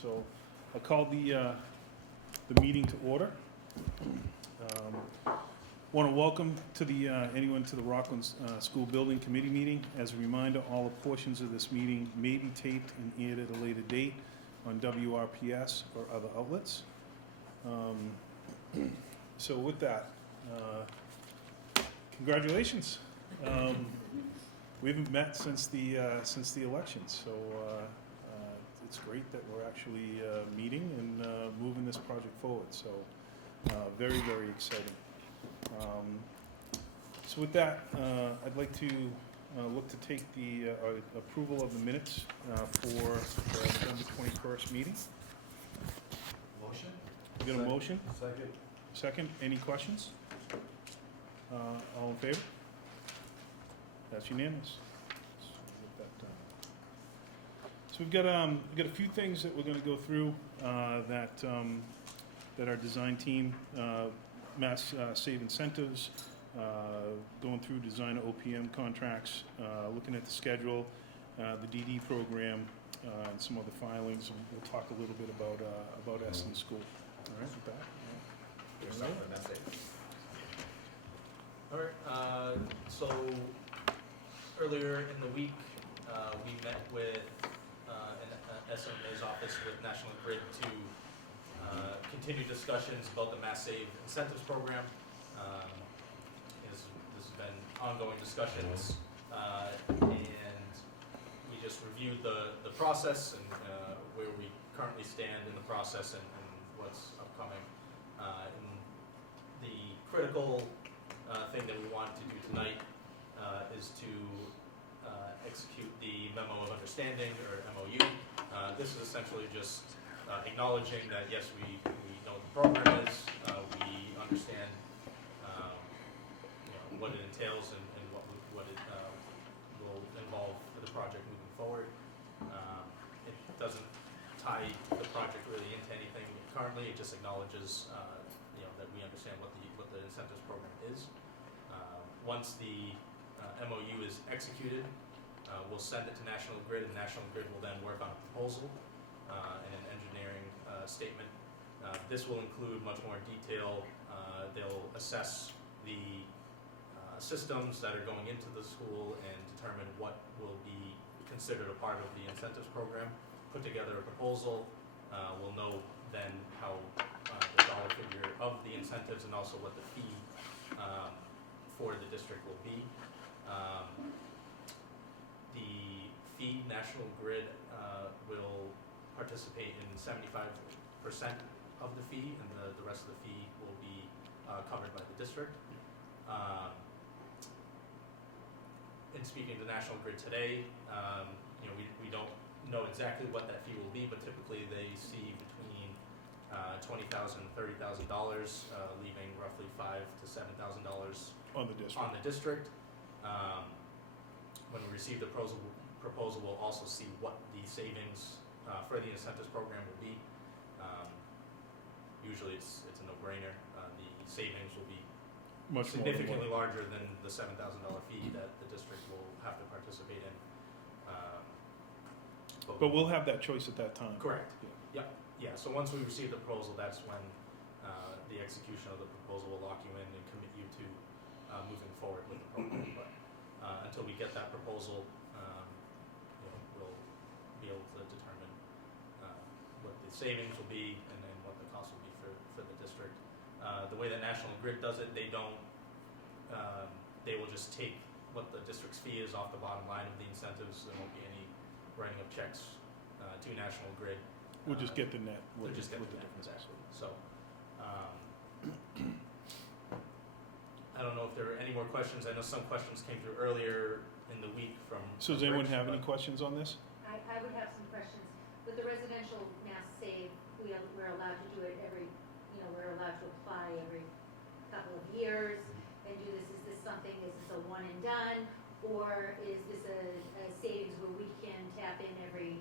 So I'll call the meeting to order. Want to welcome to the anyone to the Rockland School Building Committee meeting. As a reminder, all the portions of this meeting may be taped and aired at a later date on WRPS or other outlets. So with that, congratulations. We haven't met since the election, so it's great that we're actually meeting and moving this project forward. So very, very exciting. So with that, I'd like to look to take the approval of the minutes for the November 21st meeting. Motion? You got a motion? Second. Second, any questions? All in favor? That's unanimous. So we'll get that done. So we've got a few things that we're going to go through that our design team, Mass Save Incentives, going through design OPM contracts, looking at the schedule, the DD program, and some other filings. And we'll talk a little bit about Essen School. All right, with that. You're starting with that statement. All right, so earlier in the week, we met with an SMA's office with National Grid to continue discussions about the Mass Save Incentives Program. This has been ongoing discussions, and we just reviewed the process and where we currently stand in the process and what's upcoming. And the critical thing that we want to do tonight is to execute the Memo of Understanding, or MOU. This is essentially just acknowledging that yes, we know what the program is, we understand what it entails and what it will involve for the project moving forward. It doesn't tie the project really into anything currently. It just acknowledges that we understand what the incentives program is. Once the MOU is executed, we'll send it to National Grid, and National Grid will then work on a proposal and an engineering statement. This will include much more detail. They'll assess the systems that are going into the school and determine what will be considered a part of the incentives program, put together a proposal. We'll know then how the dollar figure of the incentives and also what the fee for the district will be. The fee, National Grid will participate in 75% of the fee, and the rest of the fee will be covered by the district. In speaking to National Grid today, we don't know exactly what that fee will be, but typically they see between $20,000 and $30,000, leaving roughly $5,000 to $7,000 On the district. On the district. When we receive the proposal, we'll also see what the savings for the incentives program will be. Usually it's a no-brainer. The savings will be Much significantly larger than the $7,000 fee that the district will have to participate in. But we'll have that choice at that time. Correct. Yeah. So once we receive the proposal, that's when the execution of the proposal will lock you in and commit you to moving forward with the program. But until we get that proposal, we'll be able to determine what the savings will be and then what the cost will be for the district. The way that National Grid does it, they don't. They will just take what the district's fee is off the bottom line of the incentives. There won't be any writing of checks to National Grid. We'll just get the net. We'll just get the net, difference. exactly. So, I don't know if there are any more questions. I know some questions came through earlier in the week from. So does anyone have any questions on this? I would have some questions. With the residential mass save, we're allowed to do it we're allowed to apply every couple of years and do this. Is this something, is this a one and done? Or is this a savings where we can tap in every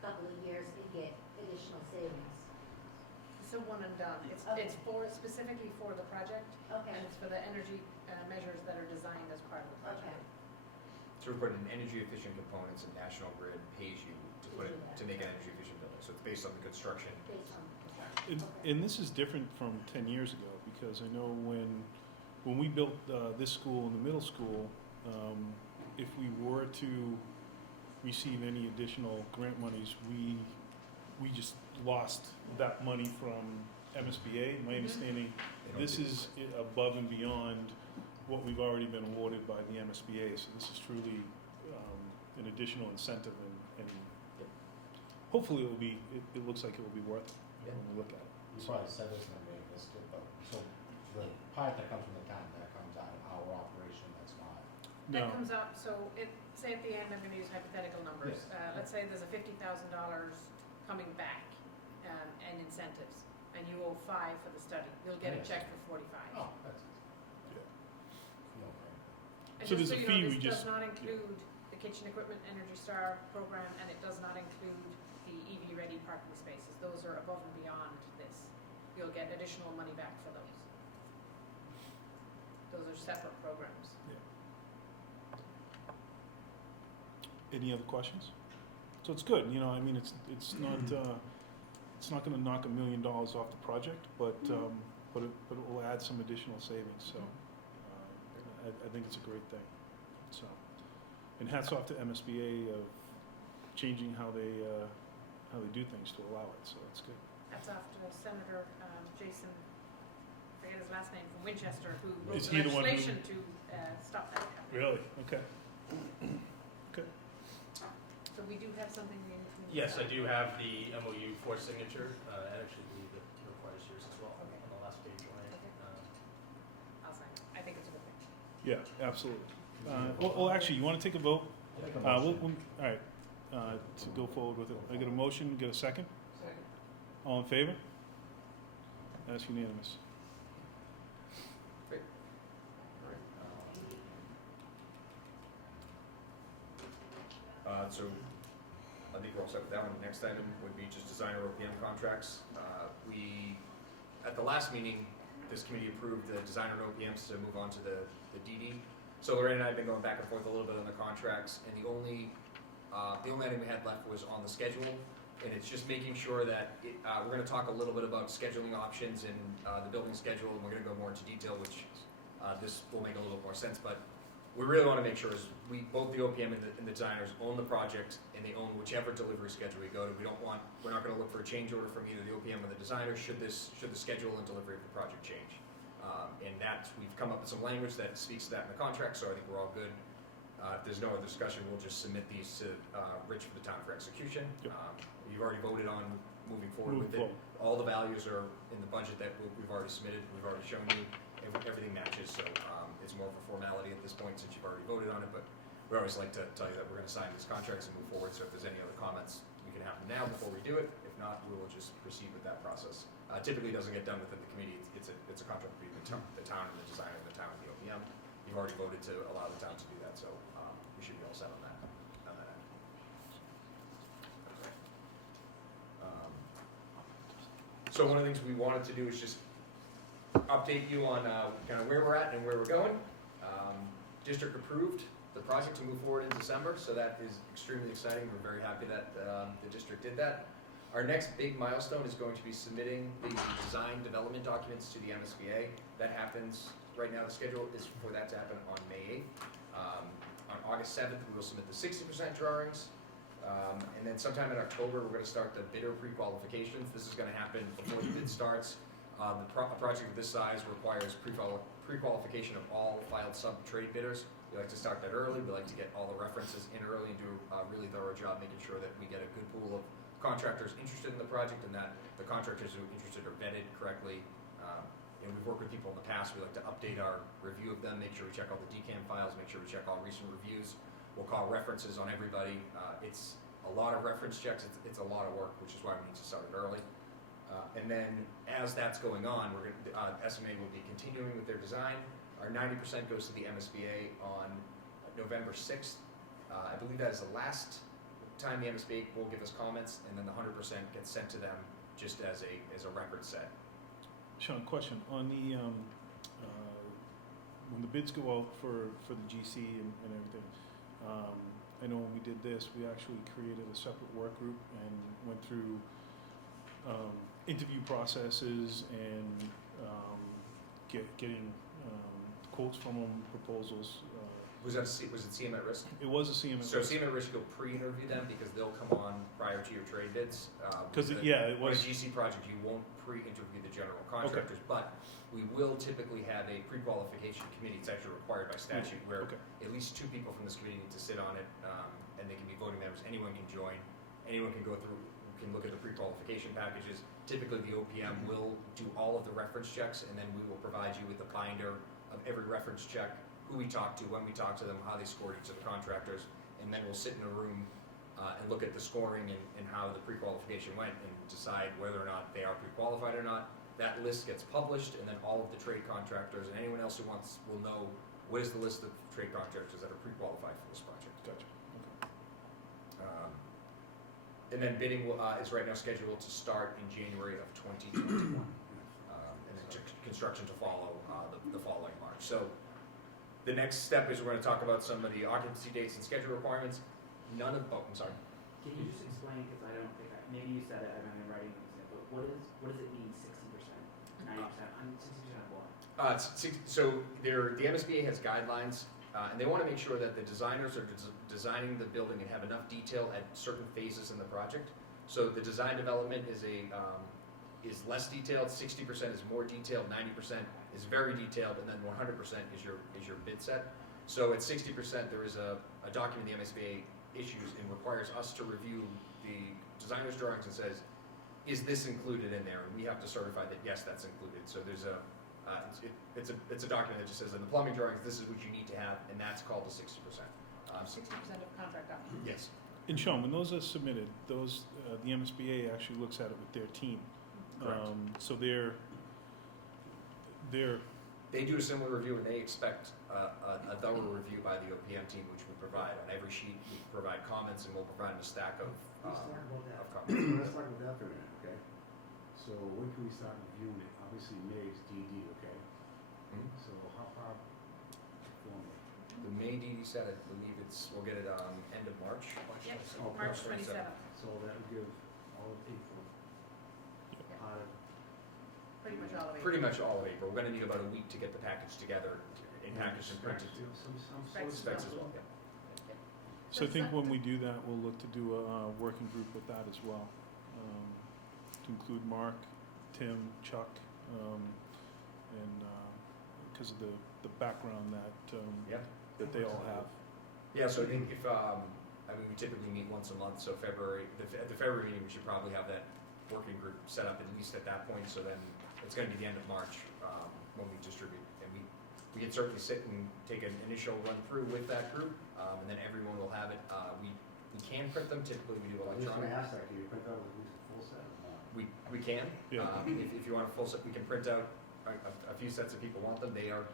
couple of years and get additional savings? It's a one and done. It's specifically for the project, Okay. and it's for the energy measures that are designed as part of the project. Okay. So So we're putting energy efficient components and National Grid pays you to put it, to make an energy efficient building. So it's based on the construction. Based on, And this is different from 10 years ago, because I know when we built this school and the middle school, if we were to receive any additional grant monies, we just lost that money from MSBA. My understanding, They don't this do is above and beyond what we've already been awarded by the MSBA, so this is truly an additional incentive, and hopefully it looks like it will be worth it Yeah. when we look at it. You probably said this and I may have missed it, but so the part that comes from the town, that comes out of our operation, that's not. No, That comes up, so say at the end, I'm gonna use hypothetical numbers. Yes. Let's say there's a $50,000 coming back, and incentives, and you owe 5 for the study. You'll get a Yes. check for 45. Oh, that's. Yeah. No, right. And So just there's a you know, fee we this just- does not include the kitchen equipment Energy Star program, and it does not include the EV-ready parking spaces. Those are above and beyond this. You'll get additional money back for those. Those are separate programs. any other questions? So it's good, you know, I mean, it's not gonna knock $1 million off the project, but it will add some additional savings, so I think it's a great thing, so. And hats off to MSBA of changing how they do things to allow it, so it's good. That's after Senator Jason, I forget his last name, from Winchester, who Is wrote he the the one who- legislation to stop that happening. Really? Okay. So we do have something we need to. Yes, I do have the MOU for signature. I actually believe it requires yours as well on the last page, right? I'll sign it. I think it's a good thing. Yeah, absolutely. Well, actually, you wanna take a vote? Make a All motion. right, to go forward with it. I get a motion, get a second? Second. All in favor? That's unanimous. Great. So I think we're all set with that one. Next item would be just designer OPM contracts. At the last meeting, this committee approved the designer and OPMs to move on to the DD. So Lorraine and I have been going back and forth a little bit on the contracts, and the only item we had left was on the schedule, and it's just making sure that we're going to talk a little bit about scheduling options and the building schedule, and we're going to go more into detail, which this will make a little bit more sense. But we really want to make sure is both the OPM and the designers own the project, and they own whichever delivery schedule we go to. We're not going to look for a change order from either the OPM or the designer should the schedule and delivery of the project change. And we've come up with some language that speaks to that in the contract, so I think we're all good. If there's no other discussion, we'll just submit these to Rich for the town for execution. Yep. You've already voted on moving forward with it. All the values are in the budget that we've already submitted, we've already shown you. Everything matches, so it's more of a formality at this point since you've already voted on it, but we always like to tell you that we're going to sign these contracts and move forward, so if there's any other comments, we can have them now before we do it. If not, we will just proceed with that process. Typically, it doesn't get done within the committee. It's a contract between the town and the designer, and the town and the OPM. You've already voted to allow the town to do that, so we should be all set on that. So one of the things we wanted to do is just update you on kind of where we're at and where we're going. District approved the project to move forward in December, so that is extremely exciting. We're very happy that the district did that. Our next big milestone is going to be submitting the design development documents to the MSBA. That happens, right now the schedule is for that to happen on May 8th. On August 7th, we will submit the 60% drawings. And then sometime in October, we're going to start the bidder pre-qualifications. This is going to happen before the bid starts. A project of this size requires pre-qualification of all filed sub-trade bidders. We like to start that early. We like to get all the references in early and do a really thorough job making sure that we get a good pool of contractors interested in the project and that the contractors who are interested are vetted correctly. And we've worked with people in the past. We like to update our review of them, make sure we check all the DCAM files, make sure we check all recent reviews. We'll call references on everybody. It's a lot of reference checks. It's a lot of work, which is why we need to start it early. And then as that's going on, SMA will be continuing with their design. Our 90% goes to the MSBA on November 6th. I believe that is the last time the MSBA will give us comments, and then the 100% gets sent to them just as a record set. Sean, question, on the, when the bids go out for the GC and everything, I know when we did this, we actually created a separate work group and went through interview processes and getting quotes from them, proposals. Was it CM at risk? It was a CM. So CM at risk, you'll pre-interview them because they'll come on prior to your trade bids. Because with yeah, it on a was. GC project, you won't pre-interview the general contractors, but we will typically have a pre-qualification committee. It's actually required by statute where Okay. at least 2 people from this committee need to sit on it, and they can be voting members. Anyone can join. Anyone can go through, can look at the pre-qualification packages. Typically, the OPM will do all of the reference checks, and then we will provide you with a binder of every reference check, who we talked to, when we talked to them, how they scored each of the contractors, and then we'll sit in a room and look at the scoring and how the pre-qualification went and decide whether or not they are pre-qualified or not. That list gets published, and then all of the trade contractors and anyone else who wants will know what is the list of trade contractors that are pre-qualified for this project. Gotcha. And then bidding is right now scheduled to start in January of 2021, and then construction to follow the following March. So the next step is we're going to talk about some of the occupancy dates and schedule requirements. I'm sorry. Can you just explain, because I don't think, maybe you said it, I remember writing this, but what does it mean 60%, 90%? I'm 60% of what? So the MSBA has guidelines, and they want to make sure that the designers are designing the building and have enough detail at certain phases in the project. So the design development is less detailed, 60% is more detailed, 90% is very detailed, and then 100% is your bid set. So at 60%, there is a document the MSBA issues and requires us to review the designer's drawings and says, is this included in there? And we have to certify that yes, that's included. So there's it's a document that just says in the plumbing drawings, this is what you need to have, and that's called the 60%. 60% of contract documents. Yes. And Sean, when those are submitted, those the MSBA actually looks at it with their team. Correct. So they're They do a similar review, and they expect a thorough review by the OPM team, which we provide. On every sheet, we provide comments, and we'll provide them a stack of Let's talk about that. comments. Let's talk about that for a minute, okay? So when can we start reviewing it? Obviously, May is DD, okay? Mhm. So how far before May? The May DD set, I believe we'll get it end of March. Yep, Oh, March 27th. 27th, So that would give all of April. pretty much all of it. Pretty much all of April. We're gonna need about a week to get the package together, and packaged and printed. Some Specs. Specs as well, yeah. So I think when we do that, we'll look to do a working group with that as well, to include Mark, Tim, Chuck, and because of the background that Yeah. that they all have. Yeah, so I think if, we typically meet once a month, so at the February meeting, we should probably have that working group set up at least at that point, so then it's gonna be the end of March, when we distribute, and we can certainly sit and take an initial run through with that group, and then everyone will have it. We can print them, typically we do I was just gonna electronic. ask that, can you print out at least a full set or not? We can, Yeah. if you want a full set, we can print out a few sets if people want them. They are,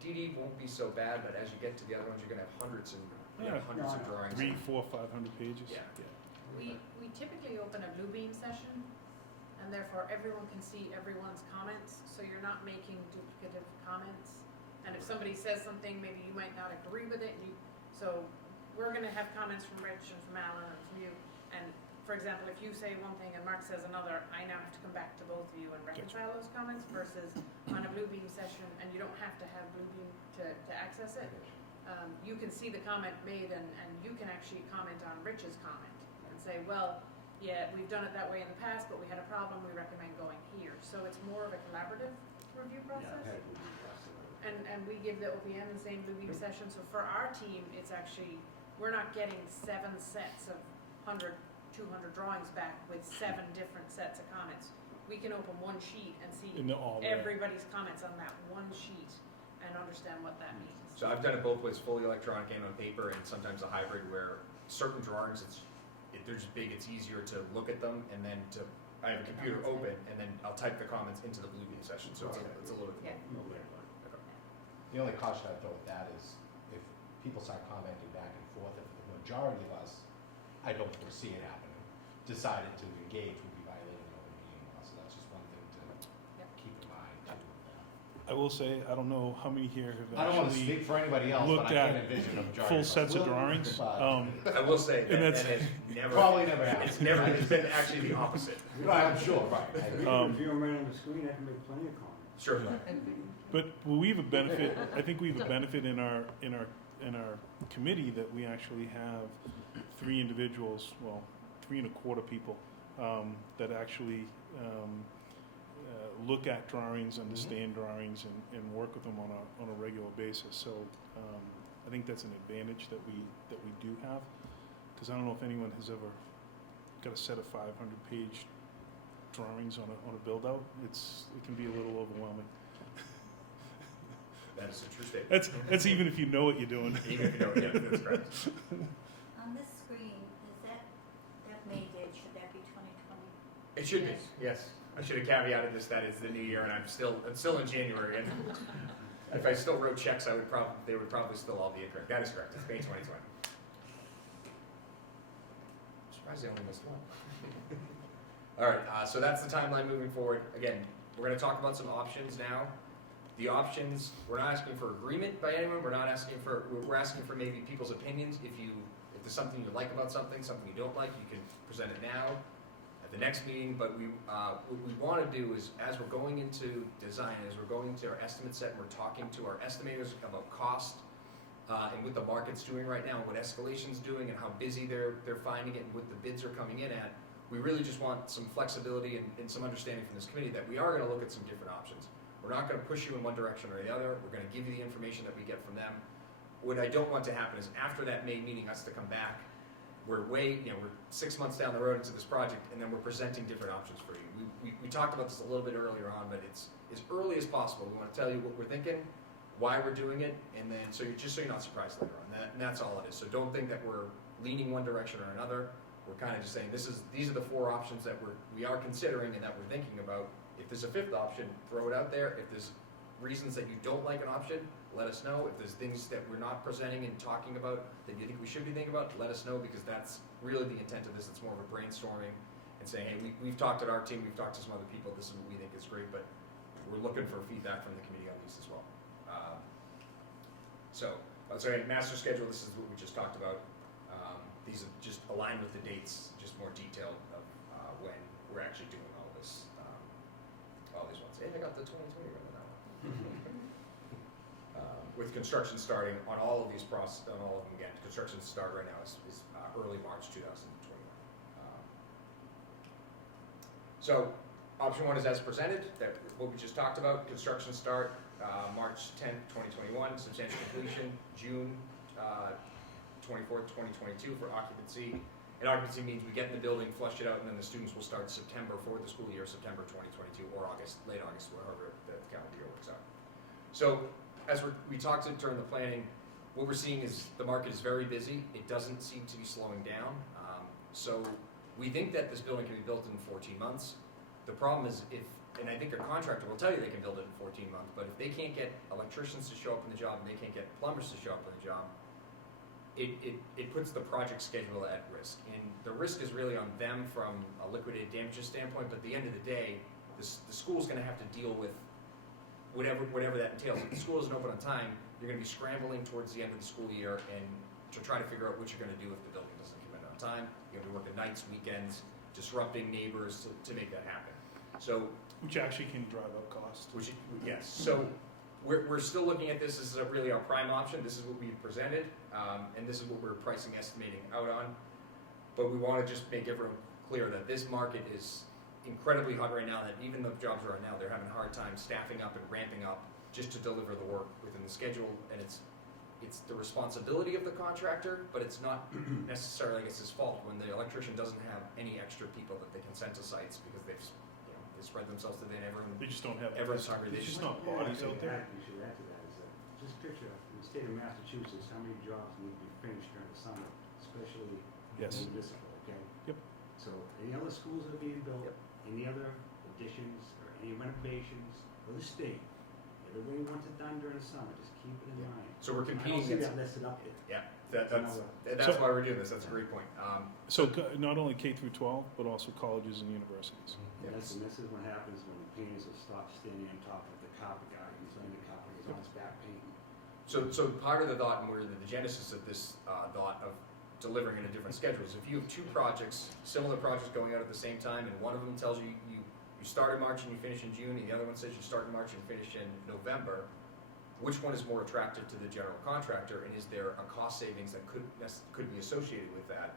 DD won't be so bad, but as you get to the other ones, you're gonna have hundreds of No, drawings. 300, 400, 500 pages. Yeah. We typically open a Bluebeam session, and therefore everyone can see everyone's comments, so you're not making duplicative comments. And if somebody says something, maybe you might not agree with it, so we're gonna have comments from Rich and from Alan and from you. And for example, if you say one thing and Mark says another, I now have to come back to both of you and reconcile those comments versus on a Bluebeam session, and you don't have to have Bluebeam to access it. You can see the comment made and you can actually comment on Rich's comment and say, well, yeah, we've done it that way in the past, but we had a problem, we recommend going here. So it's more of a collaborative review Yeah, I've process. had it with you, And we give the OPM the same Bluebeam session, so for our team, it's actually, we're not getting 7 sets of 100, 200 drawings back with 7 different sets of comments. We can open one sheet and see And they're all there. everybody's comments on that one sheet and understand what that means. So I've done it both ways, fully electronic and on paper, and sometimes a hybrid where certain drawings, they're just big, it's easier to look at them, and then I have a computer open, and then I'll type the comments into the Bluebeam session, so it's a little bit. Yeah. No way. The only caution I'd throw with that is if people start commenting back and forth, if the majority of us, I don't foresee it happening, decided to engage, we'd be violating the open meeting law, so that's just one thing to Yep. keep in mind too. I will say, I don't know how many here I don't have wanna actually speak for anybody else, but looked I can't at envision a majority. full of us sets of will, drawings. but I will say And that that's- has never, Probably never happened. it's been actually the opposite. Right, I'm sure, right. I agree. Um, If you don't write on the screen, I can make plenty of comments. Sure. But we have a benefit, I think we have a benefit in our committee that we actually have 3 individuals, well, 3 1/4 people, that actually, look at drawings, understand drawings, and work with them on a regular basis. So, I think that's an advantage that we do have. Cause I don't know if anyone has ever got a set of 500-page drawings on a build-out. It can be a little overwhelming. That is a true statement. That's even if you know what you're doing. Even if you know, yeah, that's correct. On this screen, is that May date, should that be 2020? It should be, yes. I should have caveated this, that is the new year, and I'm still in January, and if I still wrote checks, they would probably still all be incorrect. That is correct, it's May 2020. Surprised they only missed one. All right, so that's the timeline moving forward. Again, we're gonna talk about some options now. The options, we're not asking for agreement by anyone, we're asking for maybe people's opinions. If there's something you like about something you don't like, you can present it now at the next meeting. But what we want to do is, as we're going into design, as we're going to our estimate set, and we're talking to our estimators about cost and what the market's doing right now, what escalation's doing, and how busy they're finding it, and what the bids are coming in at. We really just want some flexibility and some understanding from this committee that we are going to look at some different options. We're not going to push you in one direction or the other. We're going to give you the information that we get from them. What I don't want to happen is after that May meeting, us to come back, we're 6 months down the road into this project, and then we're presenting different options for you. We talked about this a little bit earlier on, but it's as early as possible. We want to tell you what we're thinking, why we're doing it, and then so you're not surprised later on. And that's all it is. So don't think that we're leaning one direction or another. We're kind of just saying these are the 4 options that we are considering and that we're thinking about. If there's a 5th option, throw it out there. If there's reasons that you don't like an option, let us know. If there's things that we're not presenting and talking about that you think we should be thinking about, let us know, because that's really the intent of this. It's more of a brainstorming and saying, hey, we've talked at our team, we've talked to some other people, this is what we think is great, but we're looking for feedback from the committee on these as well. Master schedule, this is what we just talked about. These are just aligned with the dates, just more detailed of when we're actually doing all this. All these ones. Hey, I got the 2020 right on that one. With construction starting on all of these on all of them again. Construction start right now is early March 2021. So option 1 is as presented, that what we just talked about. Construction start March 10th, 2021. Substantial completion June 24th, 2022 for occupancy. And occupancy means we get in the building, flush it out, and then the students will start September for the school year, September 2022, or late August, wherever the calendar year works out. So as we talked during the planning, what we're seeing is the market is very busy. It doesn't seem to be slowing down. So we think that this building can be built in 14 months. The problem is and I think a contractor will tell you they can build it in 14 months, but if they can't get electricians to show up in the job and they can't get plumbers to show up in the job, it puts the project schedule at risk. And the risk is really on them from a liquidated damages standpoint, but at the end of the day, the school's gonna have to deal with whatever that entails. If the school doesn't open on time, you're gonna be scrambling towards the end of the school year and to try to figure out what you're gonna do if the building doesn't come in on time. You're gonna be working nights, weekends, disrupting neighbors to make that happen. So, Which actually can drive up cost. yes. So we're still looking at this. This is really our prime option. This is what we've presented, and this is what we're pricing estimating out on. But we want to just make everyone clear that this market is incredibly hot right now, that even the jobs are on now, they're having a hard time staffing up and ramping up just to deliver the work within the schedule. And it's the responsibility of the contractor, but it's not necessarily, I guess, his fault when the electrician doesn't have any extra people that they can send to sites because they've they spread themselves thin. They just don't have. Everyone's hungry. There's just not bodies out there. You should add to that is that, just picture, in the state of Massachusetts, how many jobs need to be finished during the summer, especially Yes. municipal, okay? Yep. So any other schools that are being built, Yep. any other additions or any renovations for the state, everybody wants it done during the summer, just keep it in mind. So we're I don't competing see against. that listed up there. Yeah, that's So- why we're doing this. That's a great point. So not only K through 12, but also colleges and universities. And this is what happens when the painters will stop standing on top of the carpet guy, he's in the cup, he's on his back painting. So part of the thought, and where the genesis of this thought of delivering in a different schedule is if you have two projects, similar projects going out at the same time, and one of them tells you you start in March and you finish in June, and the other one says you start in March and finish in November, which one is more attractive to the general contractor, and is there a cost savings that could be associated with that?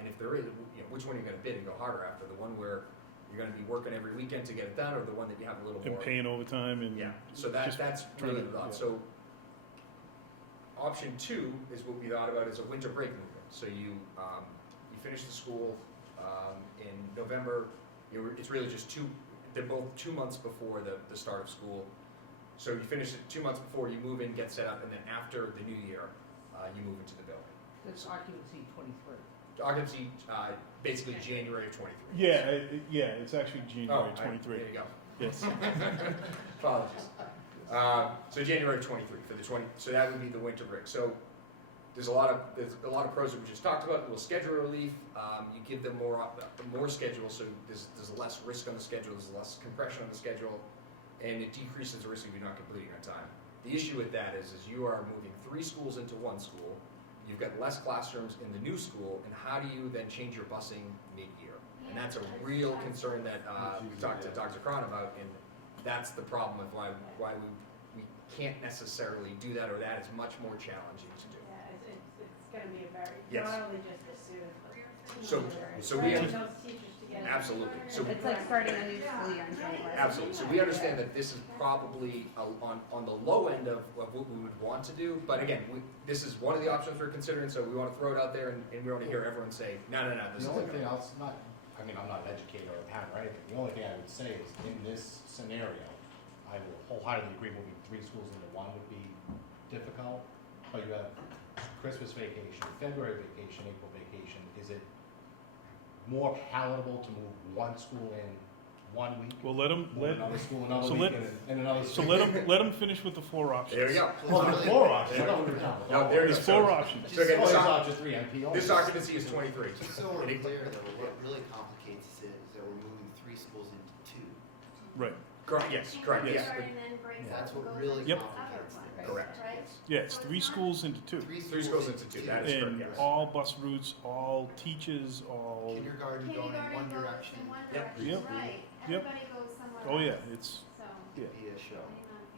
And if there is, which one are you going to bid and go harder after? The one where you're going to be working every weekend to get it done, or the one that you have a little And more? paying overtime and. Yeah, so just that's trying really to- the thought. yeah. So option 2 is what we thought about as a winter break movement. So you finish the school in November. It's really just they're both 2 months before the start of school. So you finish it 2 months before, you move in, get set up, and then after the new year, you move into the building. It's occupancy 23. Occupancy, basically January of 23. Yeah, it's actually January 23. There you go. Yes. Apologies. So January 23 for the 20. So that would be the winter break. So there's a lot of pros that we just talked about. A little schedule relief. You give them more schedule, so there's less risk on the schedule. There's less compression on the schedule, and it decreases the risk of you not completing on time. The issue with that is you are moving 3 schools into 1 school. You've got less classrooms in the new school, and how do you then change your busing mid-year? And that's a real concern that we talked to Dr. Cron about, and that's the problem with why we can't necessarily do that, or that is much more challenging to do. Yeah, it's gonna be a very, Yes. not only just as soon, So we getting have, those teachers together. absolutely. So It's like starting a new school year in January. absolutely. So we understand that this is probably on the low end of what we would want to do, but again, this is one of the options we're considering. So we want to throw it out there, and we want to hear everyone say, no, this The is only thing else, I'm not an educator or a parent or anything, the only thing I would say is in this scenario, I will wholeheartedly agree moving 3 schools into 1 would be difficult, but you have Christmas vacation, February vacation, April vacation. Is it more palatable to move 1 school in 1 week? Well, let them, Move another school another so week let- and another so school? let them finish with the 4 options. There you go. Oh, there's 4 options. I thought we were done with No, all. there you There's go. 4 options. So again, Oh, it's not just 3 NP only. this occupancy is 23. Just so we're clear though, what really complicates it is that we're moving 3 schools into 2. Right. Correct. Yes. Correct. Yes. Kindergarten then breaks That's up and what goes really into Yep. complicates other things. Correct. Right? Yeah, it's 3 schools into 2. 3 schools into 2. That is And correct. Yes. all bus routes, all teachers, all, Kindergarten going in one direction, In one Yep. direction, Yep. right. Yep. Everybody goes somewhere else. oh yeah, it's, So. yeah, be a show.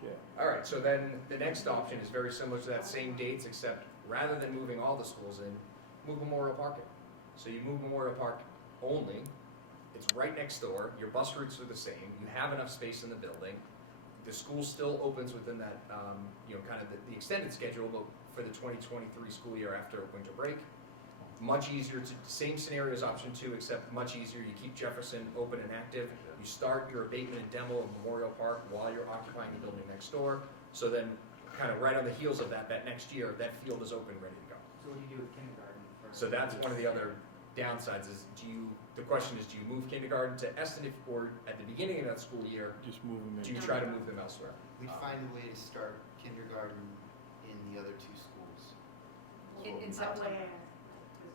yeah. All right. So then the next option is very similar to that same dates, except rather than moving all the schools in, move Memorial Park in. So you move Memorial Park only. It's right next door. Your bus routes are the same. You have enough space in the building. The school still opens within that, kind of the extended schedule, but for the 2023 school year after winter break. Much easier same scenario as option 2, except much easier. You keep Jefferson open and active. You start your abatement and demo of Memorial Park while you're occupying the building next door. So then, kind of right on the heels of that next year, that field is open, ready to go. So what do you do with kindergarten? So that's one of the other downsides is the question is, do you move kindergarten to Eston or at the beginning of that school year, Just move them do you in. try to move them elsewhere? We'd find a way to start kindergarten in the other 2 schools. In September.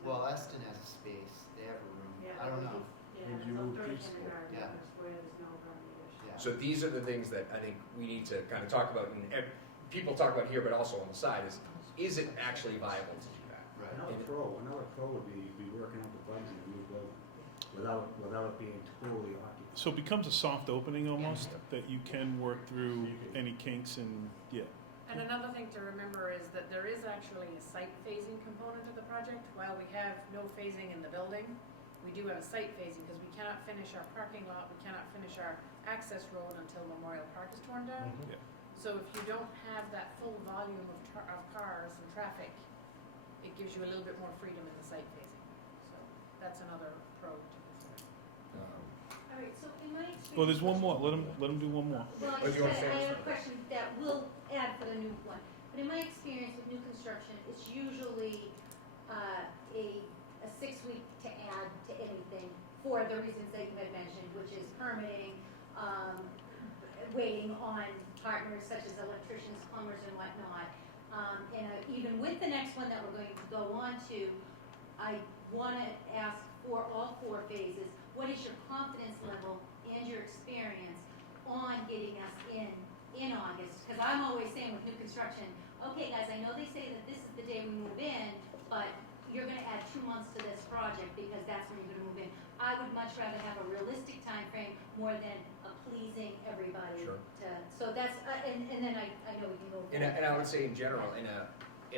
Well, Eston has a space, they have a room, I don't know, Yeah, Would you so move third preschool? kindergarten, Yeah. that's where there's no permanent issue. yeah. So these are the things that I think we need to kind of talk about, and people talk about here, but also on the side is it actually viable to do that? Right. Another pro would be working out the budget of the new building, without it being totally occupied. So it becomes a soft opening almost, that you can work through any kinks and, yeah. And another thing to remember is that there is actually a site phasing component of the project. While we have no phasing in the building, we do have a site phasing because we cannot finish our parking lot, we cannot finish our access road until Memorial Park is torn down. Yeah. So if you don't have that full volume of cars and traffic, it gives you a little bit more freedom in the site phasing. So that's another pro to consider. All right, so in my experience. Well, there's one more, let them do one more. Well, Oh, do you wanna say I have a something? question that will add for the new one. But in my experience with new construction, it's usually a 6-week to add to anything for the reasons that you had mentioned, which is permitting, waiting on partners such as electricians, plumbers, and whatnot. And even with the next one that we're going to go on to, I want to ask for all 4 phases, what is your confidence level and your experience on getting us in in August, because I'm always saying with new construction, okay, guys, I know they say that this is the day we move in, but you're gonna add 2 months to this project because that's when you're gonna move in. I would much rather have a realistic time frame more than a pleasing everybody Sure. to, so that's, and then I know we can go. And I would say in general, in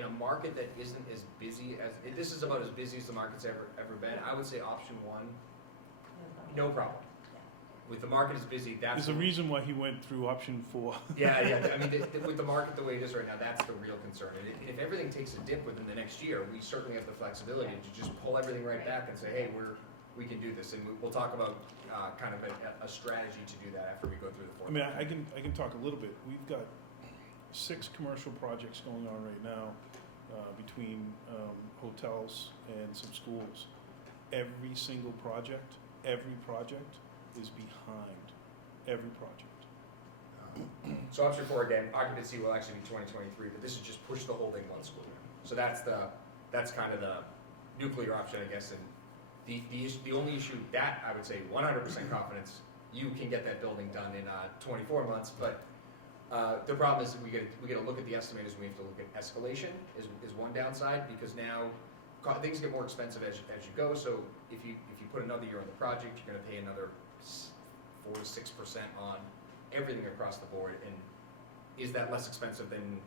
a market that isn't as busy as, this is about as busy as the market's ever been, I would say option one, no problem. With the market as busy, that's. There's a reason why he went through option 4. Yeah, I mean, with the market the way it is right now, that's the real concern. And if everything takes a dip within the next year, we certainly have the flexibility to just pull everything right back and say, hey, we can do this. And we'll talk about kind of a strategy to do that after we go through the fourth. I mean, I can talk a little bit. We've got 6 commercial projects going on right now between hotels and some schools. Every single project is behind every project. So option 4 again, occupancy will actually be 2023, but this is just push the whole thing one school year. So that's kind of the nuclear option, I guess. And the only issue that I would say 100% confidence you can get that building done in 24 months, but the problem is that we get to look at the estimators. We have to look at escalation is one downside, because now things get more expensive as you go. So if you put another year on the project, you're going to pay another 4 to 6% on everything across the board. And is that less expensive than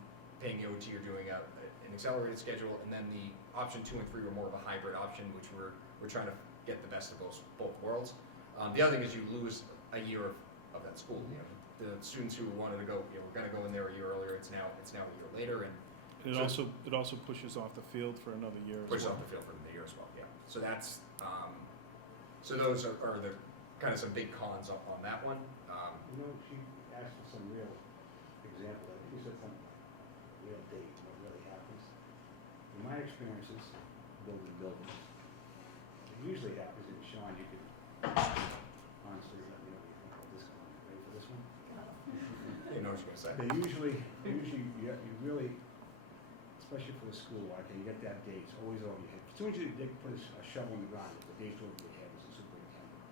paying OT or doing an accelerated schedule? And then the option 2 and 3 were more of a hybrid option, which we're trying to get the best of both worlds. The other thing is you lose a year of that school. You know, the students who wanted to go, were going to go in there a year earlier. It's now a year later, and It also pushes off the field for another year as well. pushes off the field for the year as well. Yeah. So that's so those are the kind of some big cons on that one. You know, she asked for some real example. I think you said something like real date, what really happens. In my experiences, building buildings, it usually happens, and Sean, you could honestly let me know what you think of this one. Ready for this one? You know what you're going to say. They usually, you really, especially for the school, okay, you get that date, it's always over your head. As soon as they put a shovel in the ground, the date's over your head as a superintendent.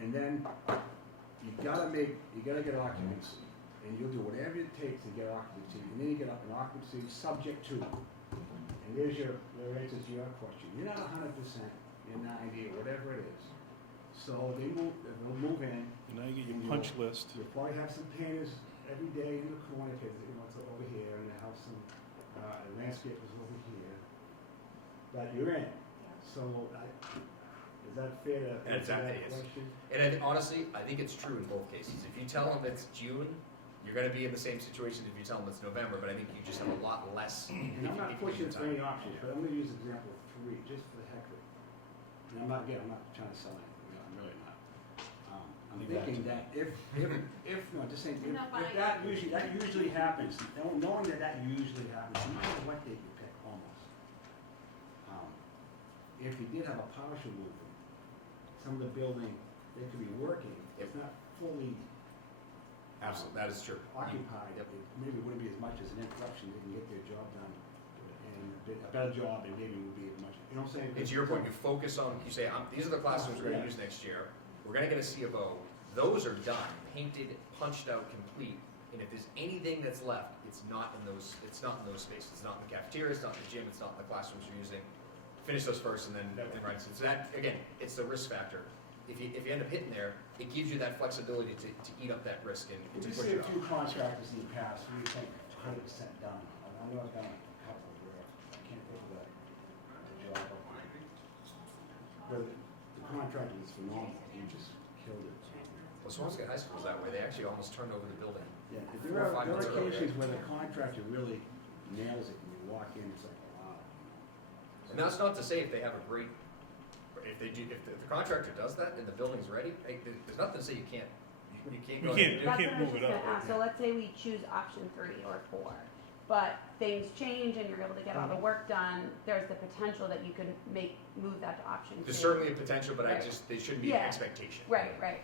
And then you gotta get occupancy, and you'll do whatever it takes to get occupancy, and then you get up in occupancy subject to. And there's your answer to your question. You're not 100%, you're 90, or whatever it is. So they'll move in. And now you get your and punch list. You'll probably have some painters every day in the corner, because it's over here, and you'll have some landscapers over here. But you're in. So is that fair to answer that question? And honestly, I think it's true in both cases. If you tell them it's June, you're going to be in the same situation if you tell them it's November, but I think you just have a lot less. And I'm not pushing for any options, but I'm going to use example 3, just for the heck of it. And I'm not trying to sell anything, I'm really not. I'm thinking that if that usually happens, knowing that usually happens, no matter what date you pick, almost. If you did have a partial movement, some of the building, they could be working, it's not fully Absolutely, that is true. occupied. Yep. It maybe wouldn't be as much as an interruption, they can get their job done, and a better job, and maybe would be as much, you know what I'm saying? And to your point, you focus on, you say, these are the classrooms we're going to use next year. We're going to get a C of O. Those are done, painted, punched out, complete. And if there's anything that's left, it's not in those spaces. It's not in the cafeteria, it's not in the gym, it's not in the classrooms you're using. Finish those first, and then run. So that, again, it's the risk factor. If you end up hitting there, it gives you that flexibility to eat up that risk and to We push see it a off. few contractors in the past, we think 100% done. I know I've done a couple where I can't think of the job. Where the contractor was phenomenal, he just killed it. Well, Swampscott High School was that way. They actually almost turned over the building. Yeah, 4 there or 5 are months earlier. occasions where the contractor really nails it, and you walk in, it's like, wow. And that's not to say if they have a great, if the contractor does that and the building's ready, there's nothing to say you can't go ahead and do it. That's what I was move just it up. gonna ask. So let's say we choose option 3 or 4, but things change and you're able to get all the work done, there's the potential that you could move that to option 2. There's certainly a potential, but Right. there shouldn't be an Yeah. expectation. Right.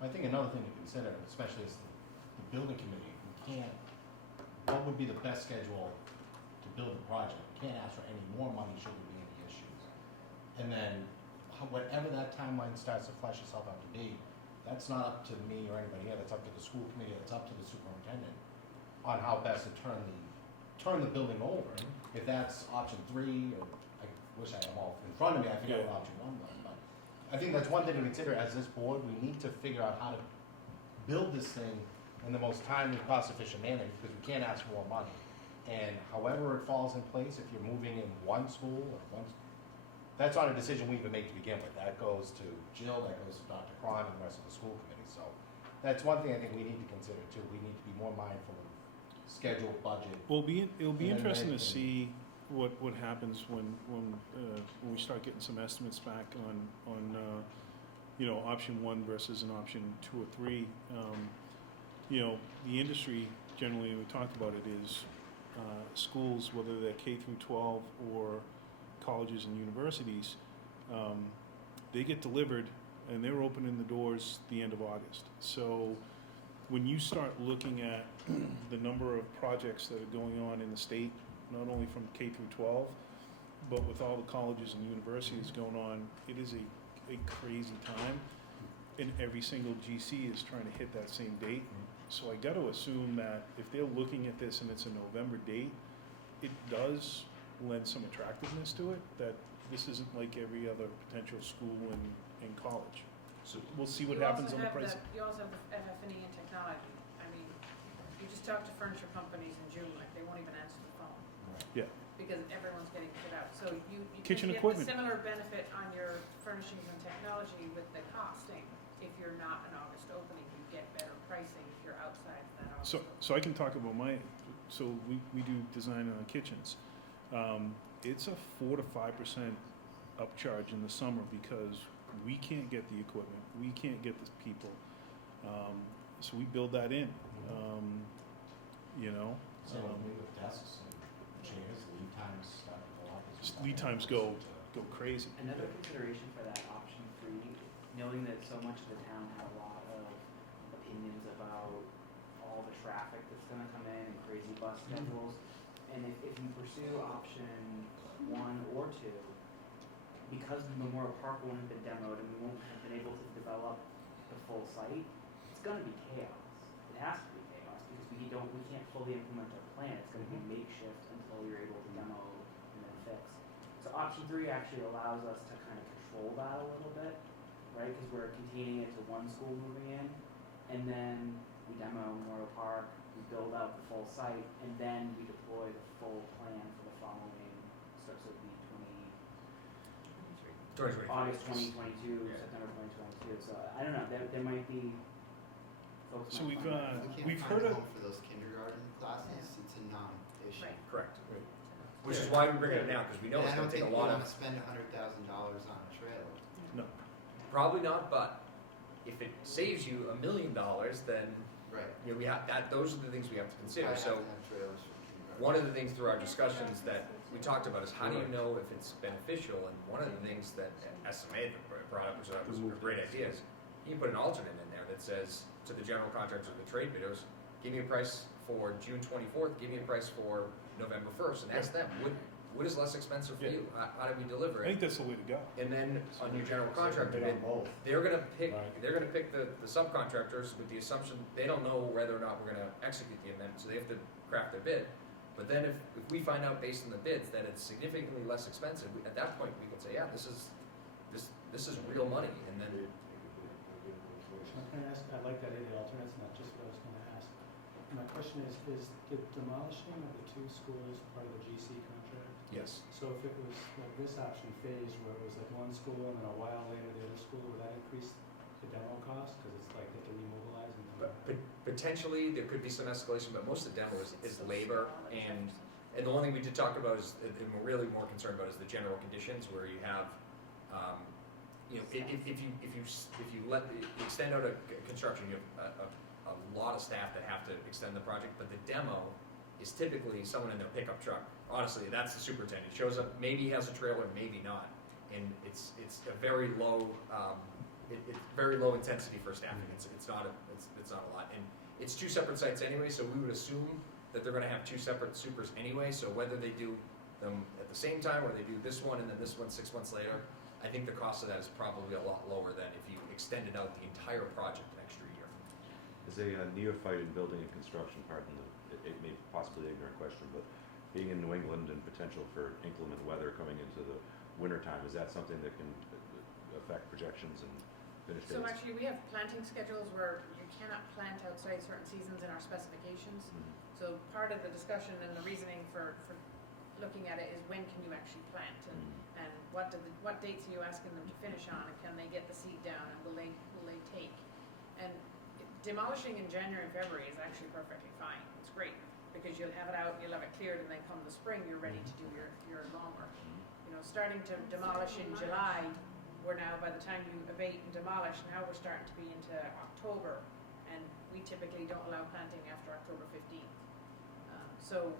I think another thing to consider, especially as the building committee, what would be the best schedule to build the project? We can't ask for any more money should there be any issues. And then, whatever that timeline starts to flesh itself out to be, That's not up to me or anybody here, that's up to the school committee, that's up to the superintendent on how best to turn the building over. If that's option 3, or I wish I had them all in front of me, I forget what option 1 was, but I think that's one thing to consider as this board. We need to figure out how to build this thing in the most timely, cost-efficient manner, because we can't ask for more money. And however it falls in place, if you're moving in one school or that's not a decision we even make to begin with. That goes to Jill, that goes to Dr. Cron and the rest of the school committee. So that's one thing I think we need to consider too. We need to be more mindful of schedule, budget. Well, it'll be And then interesting to management. see what happens when we start getting some estimates back on option 1 versus an option 2 or 3. The industry generally, we talked about it, is schools, whether they're K through 12 or colleges and universities, they get delivered and they're opening the doors the end of August. So when you start looking at the number of projects that are going on in the state, not only from K through 12, but with all the colleges and universities going on, it is a crazy time, and every single GC is trying to hit that same date. So I got to assume that if they're looking at this and it's a November date, it does lend some attractiveness to it, that this isn't like every other potential school in college. So we'll see what happens on the pricing. You also have the FF&E and technology. I mean, you just talk to furniture companies in June, like, they won't even answer the phone. Yeah. Because everyone's getting fit out. So you Kitchen get equipment. the similar benefit on your furnishings and technology with the costing. If you're not an August opening, you get better pricing if you're outside that August opening. So I can talk about we do design on kitchens. It's a 4 to 5% upcharge in the summer because we can't get the equipment, we can't get the people. So we build that in, Same with desks and chairs, lead times start to go up. lead times go crazy. Another consideration for that option 3, knowing that so much of the town had a lot of opinions about all the traffic that's gonna come in and crazy bus schedules, and if you pursue option 1 or 2, because Memorial Park won't have been demoed and we won't have been able to develop the full site, it's gonna be chaos. It has to be chaos because we can't fully implement our plan. It's gonna be makeshift until you're able to demo and then fix. So option 3 actually allows us to kind of control that a little bit, right? Because we're containing it to one school moving in, and then we demo Memorial Park, we build out the full site, and then we deploy the full plan for the following, so it would be August 2022, Yeah. September 2022. So I don't know, there might be folks. So might we've, find that- If we we've can't heard find a of, home for those kindergarten classes, it's a non-issue. Right. Correct. Which is why we bring it up now, because we know And it's I don't gonna take think a we lot wanna of, spend $100,000 on a trailer. no, probably not, but if it saves you $1 million, then, Right. we have, those are the things we have to consider. Probably So have to have trailers for kindergarten. one of the things through our discussions that we talked about is how do you know if it's beneficial? And one of the things that SMA brought up, which I thought was a great idea, is you can put an alternate in there that says to the general contractors or the trade bidders, give me a price for June 24th, give me a price for November 1st, and ask them, what is less expensive for Yeah. you? How do we deliver I it? think that's the way to go. And then on your general contractor Bid bid, on both. they're gonna pick, Right. the subcontractors with the assumption they don't know whether or not we're gonna execute the amendment, so they have to craft their bid. But then if we find out based on the bids that it's significantly less expensive, at that point, we can say, yeah, this is real money, and then, Can I ask, I like that idea, alternates, not just what I was gonna ask. My question is the demolishing of the 2 schools part of the GC contract? yes. So if it was like this option phase where it was like one school and then a while later the other school, would that increase the demo cost? Cause it's like they can immobilize and come But back? potentially, there could be some escalation, but most of the demo is labor, and the one thing we did talk about is, and we're really more concerned about, is the general conditions, where you have, if you extend out a construction, you have a lot of staff that have to extend the project, but the demo is typically someone in their pickup truck. Honestly, that's the superintendent, shows up, maybe he has a trailer, maybe not, and it's a very low, it's very low intensity for staffing. It's not a lot, and it's 2 separate sites anyway, so we would assume that they're gonna have 2 separate supers anyway, so whether they do them at the same time, or they do this one and then this one 6 months later, I think the cost of that is probably a lot lower than if you extended out the entire project an extra year. As a neophyte in building and construction, pardon it may possibly an ignorant question, but being in New England and potential for inclement weather coming into the wintertime, is that something that can affect projections and finish dates? So actually, we have planting schedules where you cannot plant outside certain seasons in our specifications. Mhm. So part of the discussion and the reasoning for looking at it is when can you actually plant and what dates are you asking them to finish on, and can they get the seed down, and will they take? And demolishing in January and February is actually perfectly fine. It's great because you'll have it out, you'll have it cleared, and then come the spring, you're ready to do your lawn work. You know, starting to demolish in July, we're now, by the time you abate and demolish, now we're starting to be into October, and we typically don't allow planting after October 15th. So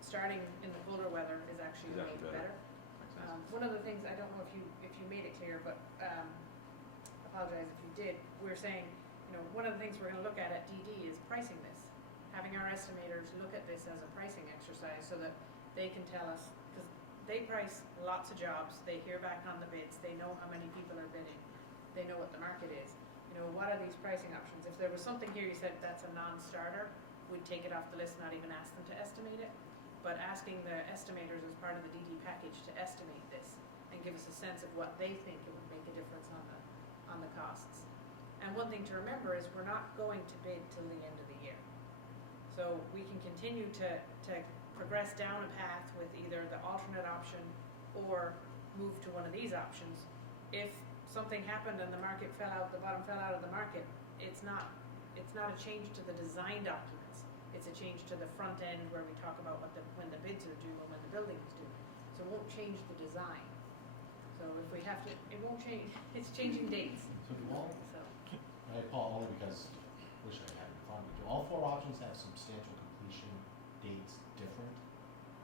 starting in the colder weather is actually way better. Makes sense. One of the things, I don't know if you made it clear, but apologize if you did, we're saying, you know, one of the things we're gonna look at DD is pricing this. Having our estimators look at this as a pricing exercise so that they can tell us, because they price lots of jobs, they hear back on the bids, they know how many people are bidding, they know what the market is. You know, what are these pricing options? If there was something here you said that's a non-starter, we'd take it off the list, not even ask them to estimate it. But asking the estimators as part of the DD package to estimate this and give us a sense of what they think it would make a difference on the costs. And one thing to remember is we're not going to bid till the end of the year. So we can continue to progress down a path with either the alternate option or move to one of these options. If something happened and the market the bottom fell out of the market, it's not a change to the design documents. It's a change to the front end where we talk about when the bids are due and when the building is due. So it won't change the design. So if we have to, it won't change, it's changing dates. So do all, So, Paul, only because, wish I had it in front of me, do all 4 options have substantial completion dates different?